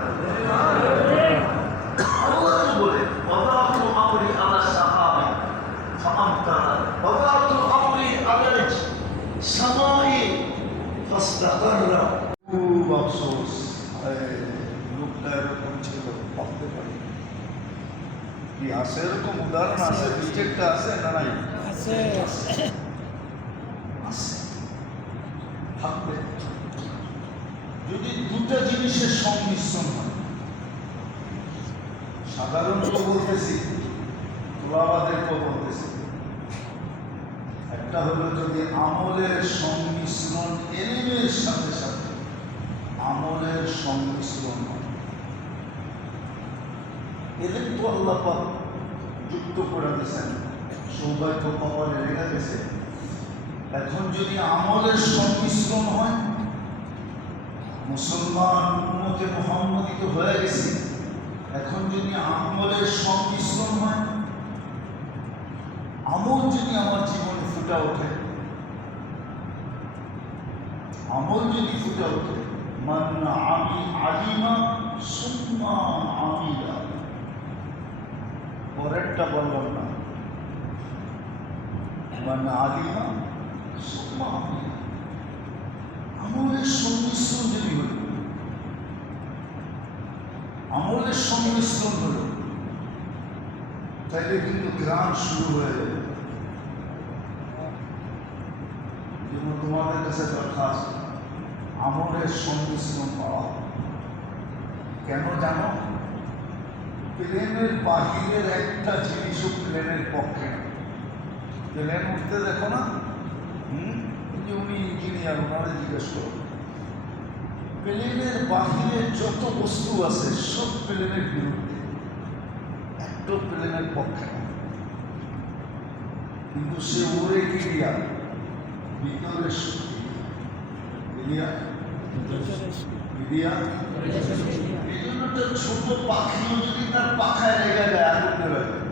আল্লাহ তো বলে ওয়াদাতু আমরি আলা সাহাবি ফাআমতারা, ওয়াদাতু আমরি আলা সামাই ফাস্তাকাররা। খুব আফসোস, লোকটা এরকম ছিল, ভাবতে পারি কি আছে এরকম উদাহরণ আছে, রিজেক্টটা আছে না নাই? আছে। ভাববে যদি 2টা জিনিসের সংমিশ্রণ হয়, সাধারণত বলতেছি, তোলাবাদেরকেও বলতেছি, একটা হলো যদি আমলের সংমিশ্রণ এলিমের সাথে সাথে আমলের সংমিশ্রণ হয়, এলিম তো আল্লাহ পাক যুক্ত করে দিয়েছেন, সৌভাগ্য কপালে লেগে গেছে। এখন যদি আমলের সংমিশ্রণ হয়, মুসলমান উম্মতে মুহাম্মদিত হয়ে গেছে, এখন যদি আমলের সংমিশ্রণ হয়, আমল যদি আমার জীবনে ফুটে ওঠে, আমল যদি ফুটে ওঠে, মান্না আমি আলিমা সুম্মা আমিলা, পরেরটা বললাম না, মান্না আলিমা সুম্মা আমিলা, আমলের সংমিশ্রণ যদি হল, আমলের সংমিশ্রণ হল, তাইলে কিন্তু গ্রাম শুরু হয়ে যাবে। যেমন তোমাদের কাছে দরখাস্ত আমলের সংমিশ্রণ পাওয়া। কেন জানো? প্লেনের বাহিরের একটা জিনিসও প্লেনের পক্ষে না। প্লেন উঠতে দেখো না, যে উনি ইঞ্জিনিয়ার, ওনারা জিজ্ঞেস করো, প্লেনের বাহিরে যত বস্তু আছে সব প্লেনের বিরুদ্ধে, একটা প্লেনের পক্ষে না। কিন্তু সে উড়ে গিয়া ভিতরে শক্তি দিয়া এই জন্য একটা ছোট পাখিও যদি তার পাখায় লেগে যায় আগুন ধরে যায়।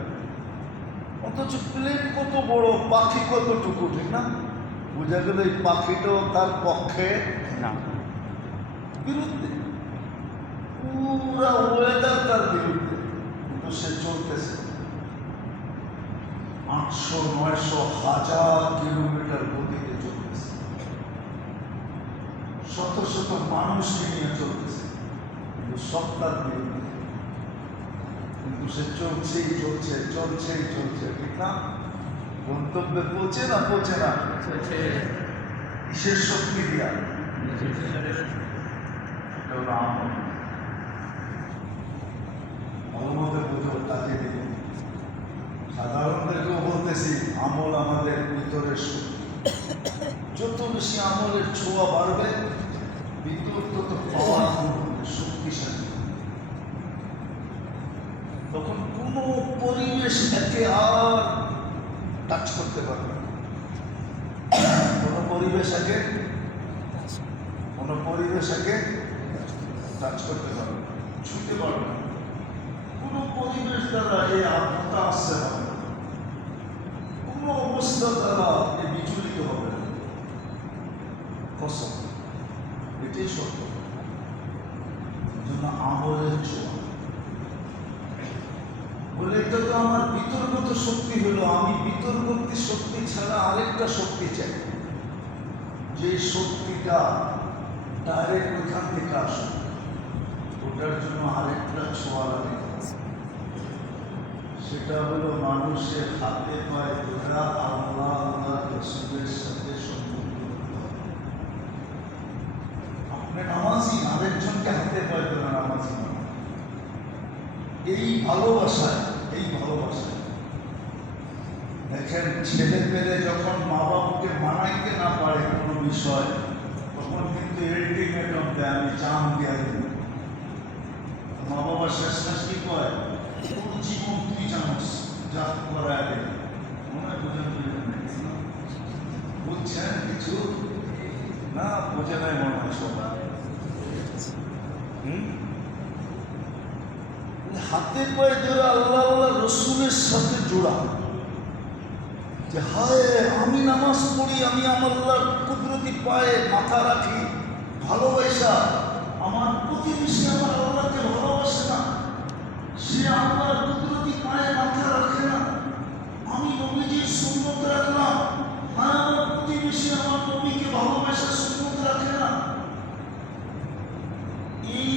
অথচ প্লেন কত বড়, পাখি কতটুকু, ঠিক না? বোঝা গেল এই পাখিটাও তার পক্ষে না, বিরুদ্ধে, পুরা ওয়েদার তার বিরুদ্ধে, কিন্তু সে চলতেছে 800-900-1000 কিলোমিটার গতিতে চলতেছে, শত শত মানুষকে নিয়ে চলতেছে, কিন্তু সব তার বিরুদ্ধে, কিন্তু সে চলছেই চলছে, ঠিক না? গন্তব্যে পৌঁছে না কিসের শক্তি দিয়া? ভালোমতো বুঝো, কাজে দিল। সাধারণদেরকেও বলতেছি, আমল আমাদের ভিতরের শক্তি। যত বেশি আমলের ছোঁয়া বাড়বে, ভিতর তত পাওয়ারফুল হবে, শক্তিশালী। তখন কোনো পরিবেশ একে আর টাচ করতে পারবে না। কোনো পরিবেশ একে টাচ করতে পারবে না, ছুঁতে পারবে না। কোনো পরিবেশ দ্বারা এই আত্মতা আসছে হবে না, কোনো অবস্থা দ্বারা এ বিচলিত হবে না। কসম, এটাই সত্য। জন্য আমলের ছোঁয়া বলে, এটা তো আমার বিতর্কত শক্তি হলো, আমি বিতর্কতি শক্তি ছাড়া আরেকটা শক্তি চাই, যে শক্তিটা ডাইরেক্ট ওইখান থেকে আসে, ওটার জন্য আরেকটা ছোঁয়া লাগে। সেটা হলো মানুষের হাতে পায়ে ধরা আল্লাহ রসুলের সাথে সম্পর্ক। আপনি নামাজি, আরেকজনকে হাতে পায়ে ধরা নামাজি না। এই ভালোবাসায় দেখেন, ছেলে পেলে যখন মা বাবাকে মানাইতে না পারে কোনো বিষয়, তখন কিন্তু আলটিমেটাম দেয়, আমি জান দিয়ে দেব। মা বাবা শেষ কি কয়, তোর জীবন তুই জানোস, যা করায় দেবে। মনে হয় বুঝছেন কিছু না? বোঝে নাই মনে হয় সবাই। হাতে পায়ে ধরে আল্লাহ রসুলের সাথে জোড়া, যে হায় আমি নামাজ পড়ি, আমি আল্লাহর কুদরতি পায়ে মাথা রাখি, ভালোবাসা। আমার প্রতিবেশী আমার আল্লাহকে ভালোবাসে না, সে আল্লাহর কুদরতি পায়ে মাথা রাখে না। আমি নবীজির সুন্নত রাখলাম, হ্যাঁ আমার প্রতিবেশী আমার নবীকে ভালোবাসা সুন্নত রাখে না। এই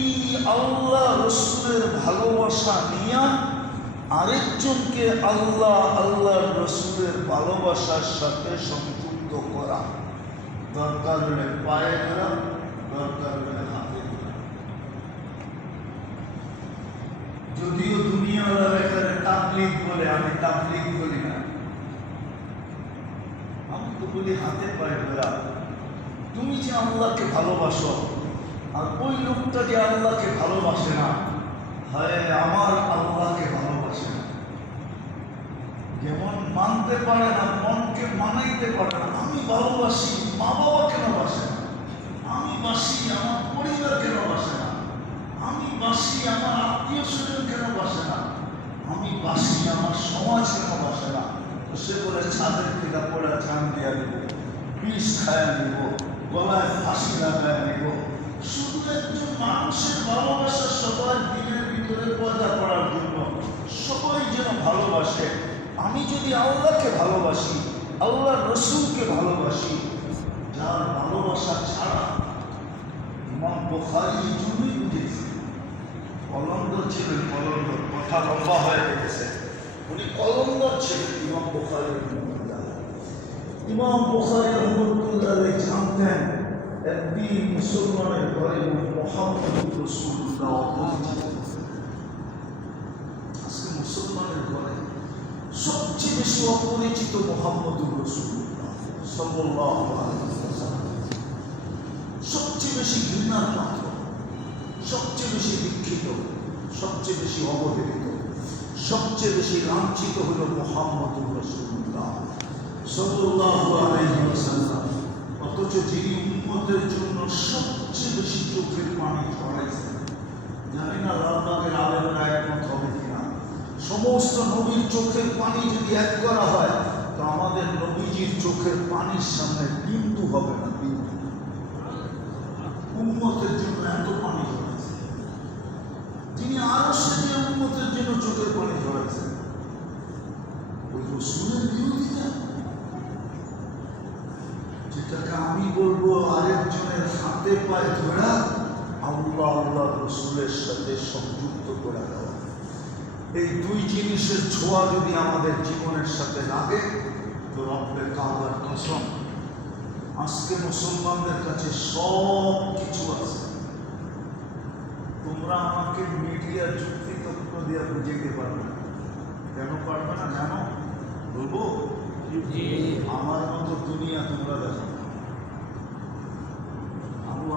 আল্লাহ রসুলের ভালোবাসা নিয়ে আরেকজনকে আল্লাহ রসুলের ভালোবাসার সাথে সংযুক্ত করা, দরকার হলে পায়ে ধরা, দরকার হলে হাতে ধরা। যদিও দুনিয়া তাবলীগ বলে, আমি তাবলীগ বলি না। আমি তো বলি হাতে পায়ে ধরা, তুমি যে আল্লাহকে ভালোবাসো আর ওই লোকটা যে আল্লাহকে ভালোবাসে না, হায় আমার আল্লাহকে ভালোবাসে না। যেমন মানতে পারে না, মনকে মানাইতে পারে না, আমি ভালোবাসি, মা বাবা কেন বাসে না? আমি বাসি, আমার পরিবার কেন বাসে না? আমি বাসি, আমার আত্মীয় স্বজন কেন বাসে না? আমি বাসি, আমার সমাজ কেন বাসে না? সে বলে ছাদের থেকে পড়ে জান দিয়া দিব, বিষ খায়া দিব, গলায় ফাঁসি লাগায় দিব। শুধু একজন মানুষের ভালোবাসা সবার দিনের ভিতরে পয়দা করার জন্য, সবাই যেন ভালোবাসে। আমি যদি আল্লাহকে ভালোবাসি, আল্লাহ রসুলকে ভালোবাসি, যার ভালোবাসা ছাড়া, ইমাম বুখারী এই জন্যই বুঝেছি, কলন্দর ছিলেন, কলন্দর, কথা লম্বা হয়ে গেছে, উনি কলন্দর ছিলেন ইমাম বুখারী রহমাতুল্লাহ। ইমাম বুখারী রহমাতুল্লাহ জানতেন একদিন মুসলমানের ঘরে মুহাম্মদুর রাসূলুল্লাহ অপরিচিত। আজকে মুসলমানের ঘরে সবচেয়ে বেশি অপরিচিত মুহাম্মদুর রাসূলুল্লাহ সাল্লাল্লাহু আলাইহি ওয়াসাল্লাম। সবচেয়ে বেশি ঘৃণার পাত্র, সবচেয়ে বেশি দীক্ষিত, সবচেয়ে বেশি অবহেলিত, সবচেয়ে বেশি লাঞ্ছিত হল মুহাম্মদুর রাসূলুল্লাহ সাল্লাল্লাহু আলাইহি ওয়াসাল্লাম। অথচ যিনি উম্মতের জন্য সবচেয়ে বেশি চোখের পানি ঝরাইছেন, জানি না লালবাগের আলেমরা একমত হবে কিনা, সমস্ত নবীর চোখের পানি যদি এক করা হয় তো আমাদের নবীজির চোখের পানির সামনে বিন্দু হবে না, বিন্দু। উম্মতের জন্য এত পানি ঝরাইছে, যিনি আরো সেদিন উম্মতের জন্য চোখের পানি ঝরাইছেন, ওই রাসূলের বিরোধিতা, যেটাকে আমি বলবো আরেকজনের হাতে পায়ে ধরা, আল্লাহ আল্লাহ রসুলের সাথে সংযুক্ত করে দেওয়া। এই দুই জিনিসের ছোঁয়া যদি আমাদের জীবনের সাথে লাগে তো রব্বে কাবার কসম, আজকে মুসলমানদের কাছে সব কিছু আছে। তোমরা আমাকে মিডিয়া যুক্তি তত্ত্ব দিয়ে বুঝাইতে পারবে না। কেন পারবে না জানো? বলবো, আমার মতো দুনিয়া তোমরা দেখো।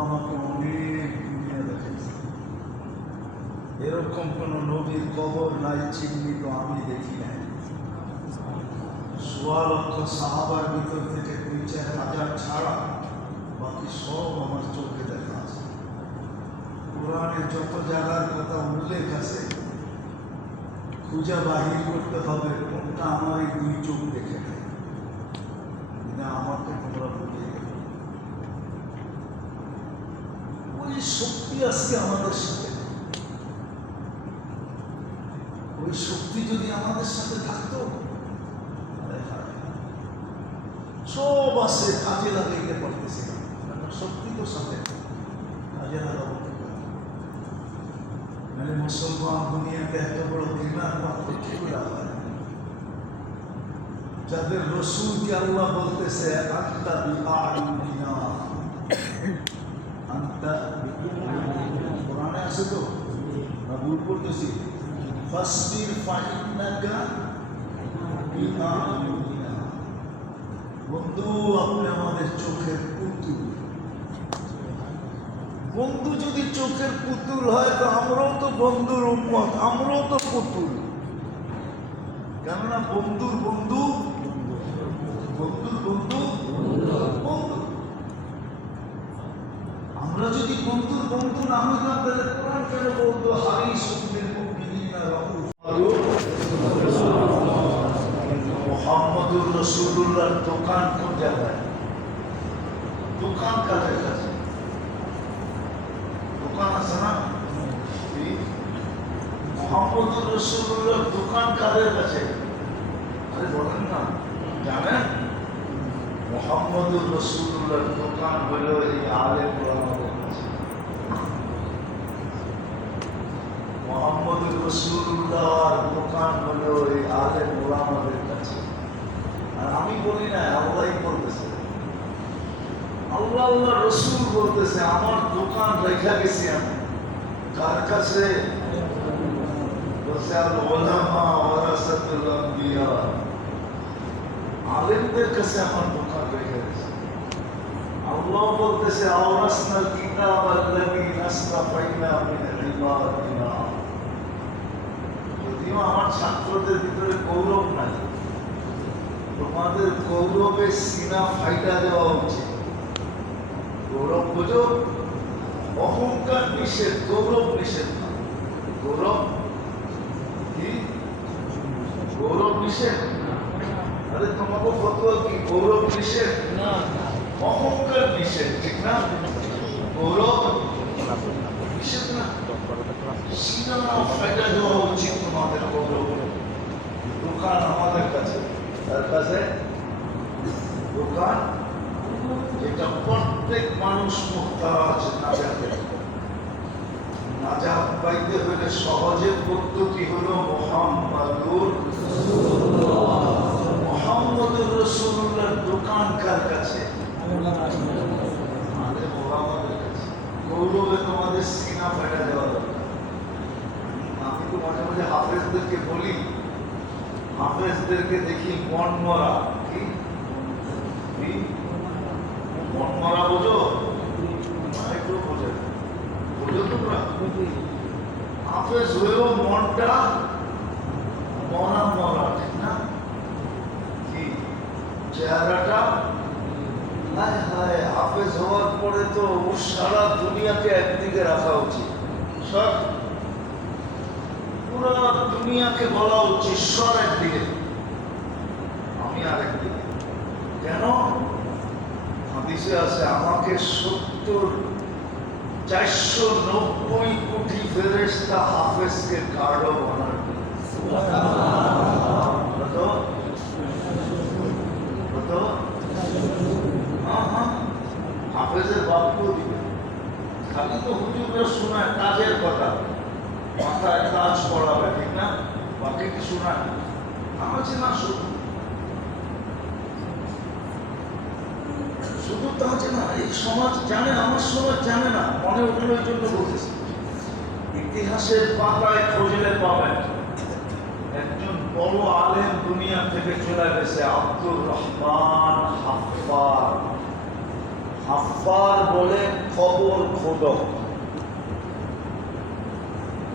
আমাকে অনেক দুনিয়া দেখেছে, এরকম কোন নবীর কবর নাই চিহ্নিত আমি দেখি নাই। ১৬ লক্ষ সাহাবার ভিতর থেকে ২-৪ হাজার ছাড়া বাকি সব আমার চোখে দেখা আছে। কোরআনে যত জায়গার কথা উল্লেখ আছে, খুঁজা বাহির করতে হবে কোনটা আমার এই দুই চোখ দেখে নেয়। আমাকে তোমরা বুঝে গেলে ওই শক্তি আজকে আমাদের সাথে, ওই শক্তি যদি আমাদের সাথে থাকতো, সব আছে, কাজে লাগাইতে পারতেছি না, শক্তি তো সাথে কাজে লাগাবো। মানে মুসলমান দুনিয়াতে এত বড় ঘৃণার পাত্র কি করে হয়? যাদের রসুলকে আল্লাহ বলতেছে আনতা বিআইনিনা, আনতা কোরআনে আছে তো, না ভুল করতেছি? ফাসবির ফাইন্নাকা বিআইনিনা। বন্ধু, আপনি আমাদের চোখের পুতুল। বন্ধু যদি চোখের পুতুল হয় তো আমরাও তো বন্ধুর উম্মত, আমরাও তো পুতুল। কেননা বন্ধুর বন্ধু, বন্ধুর বন্ধু বন্ধু। আমরা যদি বন্ধুর বন্ধু না হইতাম তাহলে কোরআন কেন বলতো হারিসুম বিল মুমিনিনা রাউফুর মুহাম্মদুর রাসূলুল্লাহর দোকান কোন জায়গায়? দোকান কাদের কাছে? দোকান আছে না? মুহাম্মদুর রাসূলুল্লাহর দোকান কাদের কাছে? আরে বলেন না, জানেন? মুহাম্মদুর রাসূলুল্লাহর দোকান হলো এই আলেম ওলামাদের কাছে। মুহাম্মদুর রাসূলুল্লাহর দোকান হলো এই আলেম ওলামাদের কাছে। আর আমি বলি না, আল্লাহই বলতেছে, আল্লাহ আল্লাহ রসুল বলতেছে, আমার দোকান রেখা গেছি আমি কার কাছে? বলছে আল উলামা ওয়ারাসাতুল আম্বিয়া, আলেমদের কাছে আমার দোকান রেখে গেছে। আল্লাহ বলতেছে আওরাসনাল কিতাব আল্লাযী নাসতাফাইনা মিন ইবাদিনা। যদিও আমার ছাত্রদের ভিতরে গৌরব নাই, তোমাদের গৌরবে সিনা ফাইটা দেওয়া উচিত। গৌরব বুঝো, অহংকার নিষেধ, গৌরব নিষেধ না। গৌরব কি? গৌরব নিষেধ? আরে তোমাকে ফতোয়া কি? গৌরব নিষেধ না, অহংকার নিষেধ, ঠিক না? গৌরব নিষেধ না, সিনা ফাইটা দেওয়া উচিত তোমাদের গৌরব। দোকান আমাদের কাছে, তার কাছে দোকান, যেটা প্রত্যেক মানুষ মুক্তারাজ নাজাতে। নাজাত পাইতে হলে সহজে পদ্ধতি হলো মুহাম্মাদুর রাসূলুল্লাহর দোকান কার কাছে? আমাদের ওলামাদের কাছে। গৌরবে তোমাদের সিনা ফাটা দেওয়া দরকার। আমি তো মাঝে মাঝে হাফেজদেরকে বলি, হাফেজদেরকে দেখি মন মরা। কি মন মরা বোঝো? একটু বোঝো, বোঝো তোমরা? হাফেজ হয়েও মনটা মরা মরা, ঠিক না? কি চেহারাটা? হায় হায়, হাফেজ হওয়ার পরে তো সারা দুনিয়াকে একদিকে রাখা উচিত। সব পুরো দুনিয়াকে বলা উচিত সর একদিকে, আমি আরেকদিকে। কেন? হাদিসে আছে আমাকে 490 কোটি ফেরেশতা হাফেজকে গার্ডও বানাবে। হাফেজের বাক্য দিবে। খালি তো হুজুররা শোনায় কাজের কথা, মাথায় কাজ পড়াবে, ঠিক না? বাকি কি শোনায়? আমার চেনা শুধু শুধু তা না, এই সমাজ জানে, আমার সমাজ জানে না। মনে উঠলো এই জন্য বলতেছি, ইতিহাসের পাতায় খুঁজলে পাবেন একজন বড় আলেম দুনিয়া থেকে চলে গেছে, আব্দুর রহমান হাফফার। হাফফার বলে কবর খোদক।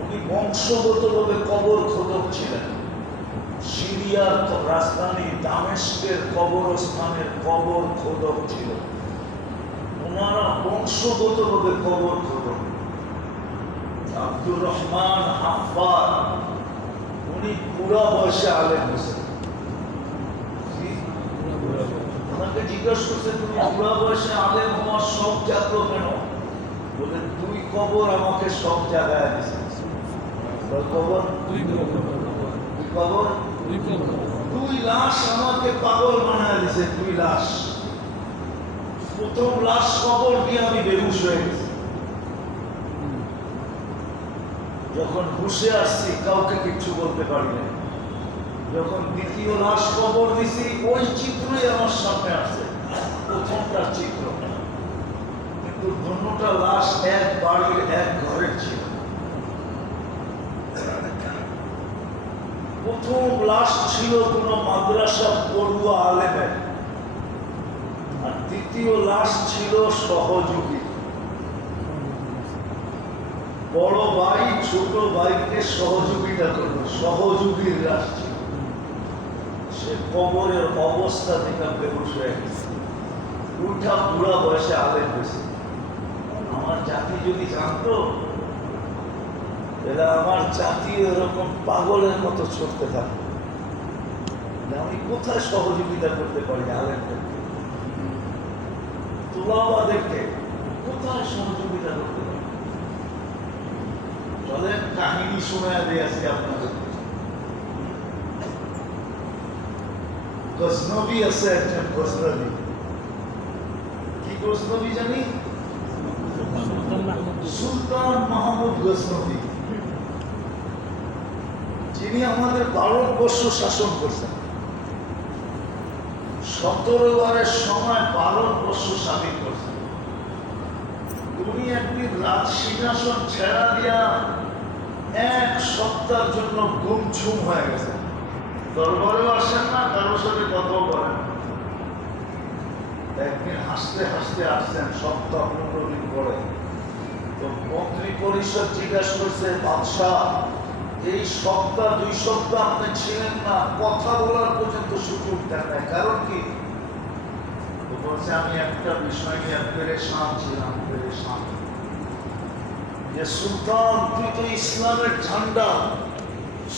উনি বংশগতভাবে কবর খোদক ছিলেন। সিরিয়ার রাজধানী দামেস্কের কবরস্থানের কবর খোদক ছিল। ওনারা বংশগতভাবে কবর খোদক। আব্দুর রহমান হাফফার, উনি পুরা বয়সে আলেম হয়েছেন। ওনাকে জিজ্ঞাসা করছে তুমি পুরা বয়সে আলেম হওয়ার শখ জাগলো কেন? বলে 2 কবর আমাকে সব জায়গায় দিয়েছে। কবর 2 কবর 2 লাশ আমাকে পাগল বানায় দিয়েছে। 2 লাশ। প্রথম লাশ কবর দিয়ে আমি বেহুশ হয়ে গেছি। যখন হুশে আসছি কাউকে কিচ্ছু বলতে পারি না। যখন দ্বিতীয় লাশ কবর দিছি ওই চিত্রই আমার সামনে আসছে, প্রথমটার চিত্র। কিন্তু দুটোটা লাশ এক বাড়ির এক ঘরের ছিল। প্রথম লাশ ছিল কোন মাদ্রাসা পড়ুয়া আলেমের, আর দ্বিতীয় লাশ ছিল সহযোগী। বড় ভাই ছোট ভাইকে সহযোগিতা করবে, সহযোগীর লাশ ছিল। সে কবরের অবস্থা থেকে বেহুশ হয়ে গেছে। উঠা বুড়া বয়সে আলেম হয়েছে। আমার জাতি যদি জানতো, এরা আমার জাতি এরকম পাগলের মতো ছুটতে থাকতো। আমি কোথায় সহযোগিতা করতে পারি আলেমদেরকে, তোলাবাদেরকে কোথায় সহযোগিতা করতে পারি? চলেন কাহিনী শোনায় দিয়ে আজকে আপনাদের। গজনবী আছে একজন, গজনবী। কি গজনবী জানি? সুলতান মাহমুদ গজনবী, যিনি আমাদের ভারতবর্ষ শাসন করছেন। 17 বারের সময় ভারতবর্ষ স্বাধীন করছেন। উনি একদিন রাজ সিংহাসন ছেড়া দিয়া এক সপ্তাহের জন্য গুমছুম হয়ে গেছে, দরবারেও আসেন না, কারোর সাথে কথাও বলেন না। একদিন হাসতে হাসতে আসছেন, সপ্তাহ 15 দিন পরে। তো মন্ত্রী পরিষদ জিজ্ঞাসা করছে, বাদশাহ এই সপ্তাহ 2 সপ্তাহ আপনি ছিলেন না, কথা বলার পর্যন্ত সুযোগ দেন না, কারণ কি? তো বলছে আমি একটা বিষয় নিয়ে পেরেশান ছিলাম, পেরেশান। যে সুলতান তুই তো ইসলামের ঝান্ডা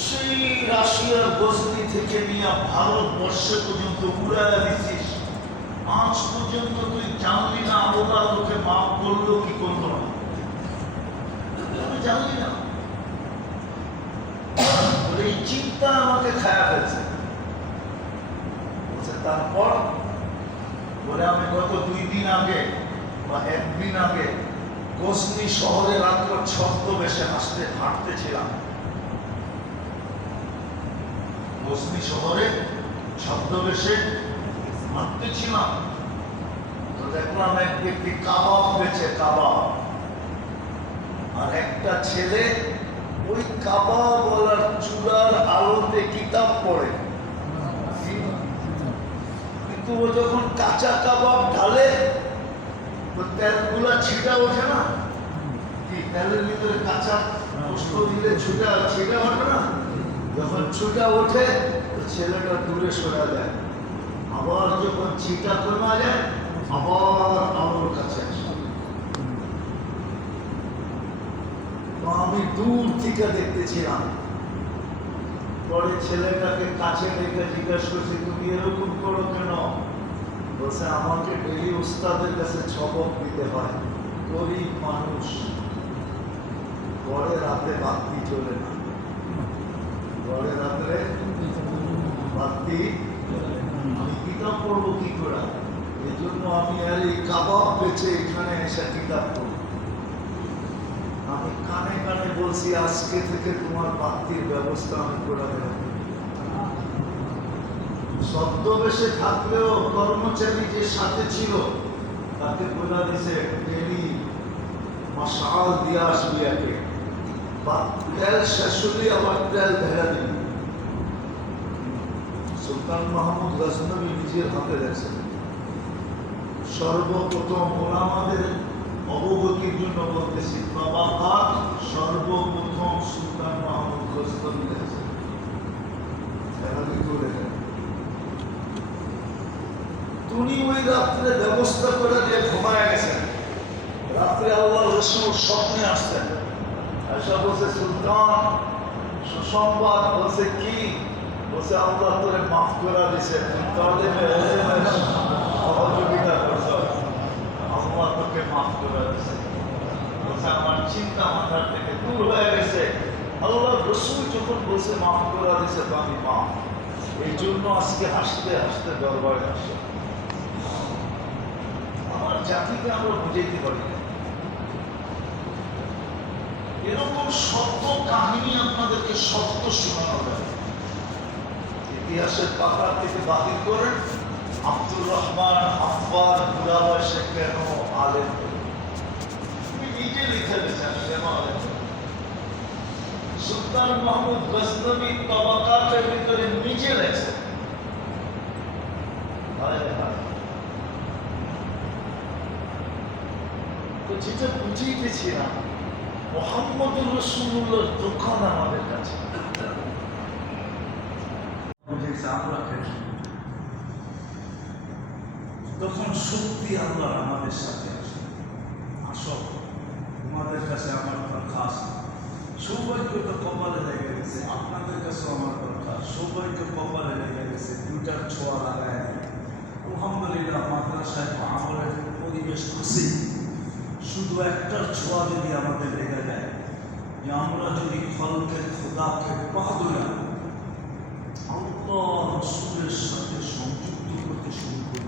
সেই রাশিয়ার গজনি থেকে নিয়ে ভারতবর্ষে পর্যন্ত উড়াইয়া দিছিস, আজ পর্যন্ত তুই জানলি না আল্লাহ তোকে মাফ করলো কি করলো না? আমি জানলি না। বলে এই চিন্তা আমাকে খায়া ফেলছে। বলছে তারপর? বলে আমি গত 2 দিন আগে বা 1 দিন আগে গজনি শহরে রাত্র ছদ্মবেশে হাঁটতেছিলাম। গজনি শহরে ছদ্মবেশে হাঁটতেছিলাম, তো দেখলাম এক ব্যক্তি কাবাব বেচে, কাবাব। আর একটা ছেলে ওই কাবাবওয়ালার চূড়ার আলোতে কিতাব পড়ে। কিন্তু ও যখন কাঁচা কাবাব ঢালে তো তেলগুলা ছিটা ওঠে না? কি তেলের ভিতরে কাঁচা গোস্ত দিলে ছিটা ওঠে না? যখন ছুটা ওঠে তো ছেলেটা দূরে সরা যায়, আবার যখন ছিটা কমা যায় আবার আলোর কাছে আসে। তো আমি দূর থেকে দেখতেছিলাম। পরে ছেলেটাকে কাছে দেখে জিজ্ঞাসা করছি, তুমি এরকম করো কেন? বলছে আমাকে ডেলি উস্তাদের কাছে সবক দিতে হয়, গরিব মানুষ, পরে রাতে বাতি চলে না, পরে রাত্রে বাতি, আমি কিতাব পড়বো কি করে? এই জন্য আমি আর এই কাবাব বেচে এখানে এসে কিতাব পড়ব। আমি কানে কানে বলছি আজকে থেকে তোমার বাতির ব্যবস্থা আমি করে দেব। ছদ্মবেশে থাকলেও কর্মচারী যে সাথে ছিল তাকে বলে দিছে ডেলি মশাল দিয়ে আসবি, আগে বা তেল শেষ হলে আবার তেল ভেড়া দিবি। সুলতান মাহমুদ গজনবী নিজের হাতে দেখছেন। সর্বপ্রথম ওলামাদের অবগতির জন্য বলতেছি, তাবাকাত সর্বপ্রথম সুলতান মাহমুদ গজনবী দেখছেন। উনি ওই রাত্রে ব্যবস্থা করে দিয়ে ঘুমায় গেছেন। রাত্রে আল্লাহ রসুল স্বপ্নে আসছেন, এসে বলছে সুলতান সুসংবাদ। বলছে কি? বলছে আল্লাহ তোরে মাফ করে দিছে, তুই তালিমে ইলমের সহযোগিতা করছ, আল্লাহ তোকে মাফ করে দিছে। বলছে আমার চিন্তা মাথার থেকে দূর হয়ে গেছে, আল্লাহ রসুল যখন বলছে মাফ করে দিছে তো আমি মাফ। এই জন্য আজকে হাসতে হাসতে দরবারে আসে। আমার জাতিকে আমরা বুঝাইতে পারি না। এরকম সত্য কাহিনী আপনাদেরকে সত্য শোনানো যায়। ইতিহাসের পাতা থেকে বাতিল করেন আব্দুর রহমান আফবার বুড়া বয়সে কেন আলেম? তুমি নিজে লিখে দিয়েছেন কেন আলেম? সুলতান মাহমুদ গজনবী তাবাকাতের ভিতরে নিজে লেখছেন। তো যেটা বুঝিয়েছিলাম, মুহাম্মদুর রাসূলুল্লাহর দোকান আমাদের কাছে তখন সত্যি আল্লাহ আমাদের সাথে আসে। আসো, তোমাদের কাছে আমার দরখাস্ত, সৌভাগ্য তো কপালে লেগে গেছে, আপনাদের কাছেও আমার দরখাস্ত, সৌভাগ্য কপালে লেগে গেছে, 2টার ছোঁয়া লাগায়। আলহামদুলিল্লাহ মাদ্রাসায় আমলের পরিবেশ খুশি, শুধু একটার ছোঁয়া যদি আমাদের লেগে যায়, যে আমরা যদি ফলকে খোদাকে বাহাদুরা আল্লাহ রসুলের সাথে সংযুক্ত করতে শুরু করি,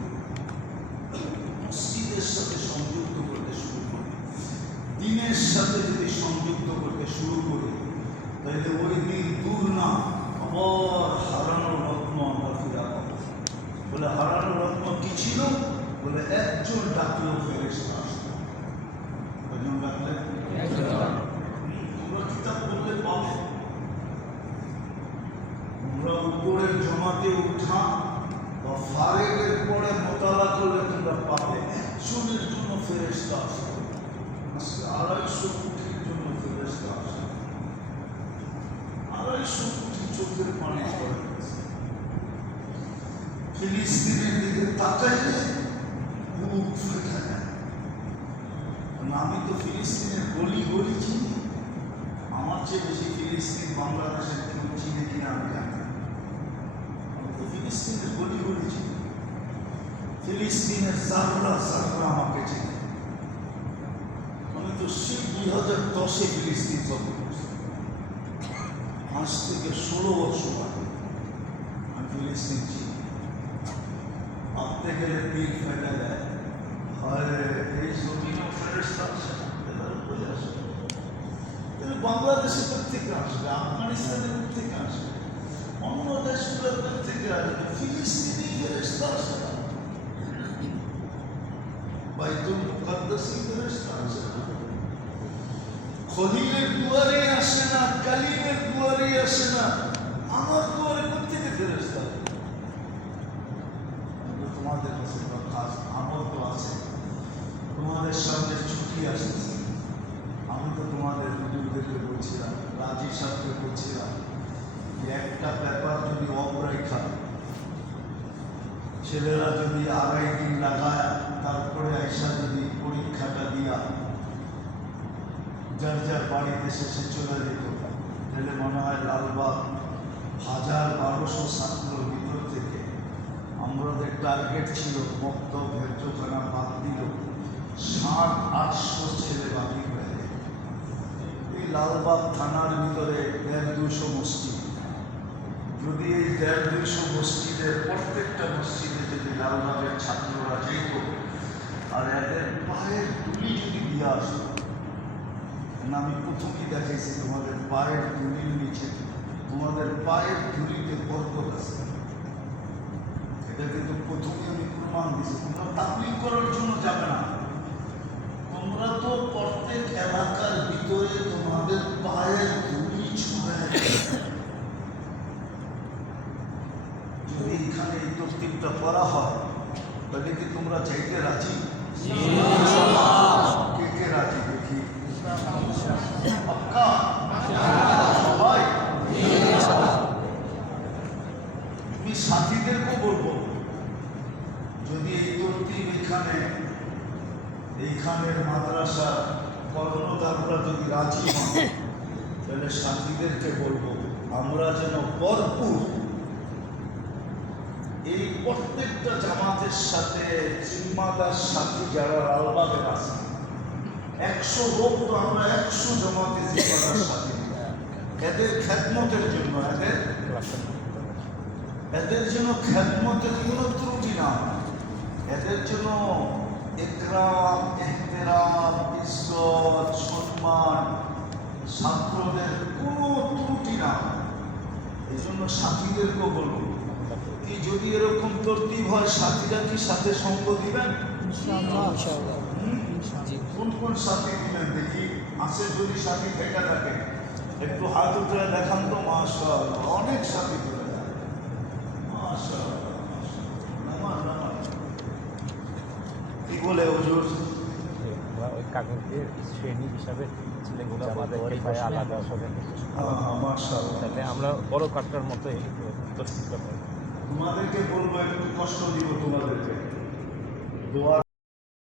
মসজিদের সাথে সংযুক্ত করতে শুরু করি, দিনের সাথে যদি সংযুক্ত করতে শুরু করি, তাহলে ওই দিন দূর না আবার হারানোর রত্ন আমরা ফিরে পাবো। বলে হারানোর রত্ন কি ছিল? বলে একজন ডাকলেও ফেরেশতা আসতো। কয়জন ডাকলে? তোমরা কিতাব পড়লে পাবো জমাতে উঠা বা ফারেকের পরে মোতালা করলে তোমরা পাবে একজনের জন্য ফেরেশতা আসবে, আজকে 250 কোটির জন্য ফেরেশতা আসবে। 250 কোটি চোখের পানি পড়ে গেছে। ফিলিস্তিনের দিকে তাকাইলে বুক ফেটে যায়। আমি তো ফিলিস্তিনের গলি গলি চিনি, আমার চেয়ে বেশি ফিলিস্তিন বাংলাদেশের কেউ চিনে কিনা আমি জানি না। আমি তো ফিলিস্তিনের গলি গলি চিনি, ফিলিস্তিনের জাররা জাররা আমাকে চিনি। আমি তো সেই 2010-এ ফিলিস্তিন সফর করছি, আজ থেকে 16 বছর আগে আমি ফিলিস্তিন চিনি। ভাবতে গেলে দিল ফেটে যায়, হয় এই জমিনও ফেরেশতা আসে, এবার বলে আসে। তাহলে বাংলাদেশের থেকে আসবে, আফগানিস্তানের থেকে আসবে, অন্য দেশগুলোর থেকে আসবে, ফিলিস্তিনি ফেরেশতা আসে না, বাইতুল মুকাদ্দাসি ফেরেশতা আসে না, খলিলের দুয়ারে আসে না, কালিমের দুয়ারে আসে না, আমার দুয়ারে থেকে ফেরেশতা। তোমাদের কাছে কাজ আমার তো আছে, তোমাদের সামনে ছুটি আসতেছে। আমি তো তোমাদের হুজুরদেরকে বলছিলাম, রাজি সাহেবকে বলছিলাম, একটা ব্যাপার যদি অপরেখা ছেলেরা যদি 2.5 দিন লাগায় তারপরে আইসা যদি পরীক্ষাটা দিয়া যার যার বাড়িতে শেষে চলে যেত, তাহলে মনে হয় লালবাগ 1000-1200 ছাত্রর ভিতর থেকে আমাদের টার্গেট ছিল বক্তব্য ভের্যখানা বাদ দিল 700-800 ছেলে বাকি হয়ে যায়। এই লালবাগ থানার ভিতরে 150-200 মসজিদ, যদি এই 150-200 মসজিদের প্রত্যেকটা মসজিদে যদি লালবাগের ছাত্ররা যেত আর এদের পায়ের তুলি যদি দিয়ে আসতো, আমি প্রথমেই দেখাইছি তোমাদের পায়ের তুলির নিচে, তোমাদের পায়ের তুলিতে বরকত আছে, এটা কিন্তু প্রথমে আমি প্রমাণ দিচ্ছি। তোমরা তাবলীগ করার জন্য যাবে না, তোমরা তো প্রত্যেক এলাকার ভিতরে তোমাদের পায়ের ধুলি ছুঁড়ে, যদি এখানে এই তরতিবটা করা হয় তাহলে কি তোমরা চাইতে রাজি? কে কে রাজি দেখি? পাক্কা সবাই? তুমি সাথীদেরকে বলবো, যদি এই তরতিব এইখানের মাদ্রাসা কর্ণধাররা যদি রাজি হন, তাহলে সাথীদেরকে বলবো আমরা যেন ভরপুর এই প্রত্যেকটা জামাতের সাথে জিম্মাদার সাথী যারা লালবাগের আছে 100 লোক, তো আমরা 100 জামাতে জিম্মাদার সাথী এদের খেদমতের জন্য, এদের যেন খেদমতের কোনো ত্রুটি না, এদের জন্য ইকরাম, ইহতিরাম, ইজ্জত, সম্মান, ছাত্রদের কোনো ত্রুটি না। এই জন্য সাথীদেরকেও বলবো কি, যদি এরকম তরতিব হয় সাথীরা কি সাথে সঙ্গ দিবেন? কোন কোন সাথী দিবেন দেখি, আছে যদি সাথী থেকে থাকে একটু হাত উঠে দেখান তো। মাশাআল্লাহ, অনেক সাথী করে যায়, মাশাআল্লাহ, মাশাআল্লাহ। কি বলে হুজুর? ওই কাগজের শ্রেণী হিসাবে ছেলেগুলো আমাদের আলাদা আসলে, মাশাআল্লাহ। তাহলে আমরা বড় কাটার মতো তোমাদেরকে বলবো একটু কষ্ট দিব তোমাদেরকে, দোয়া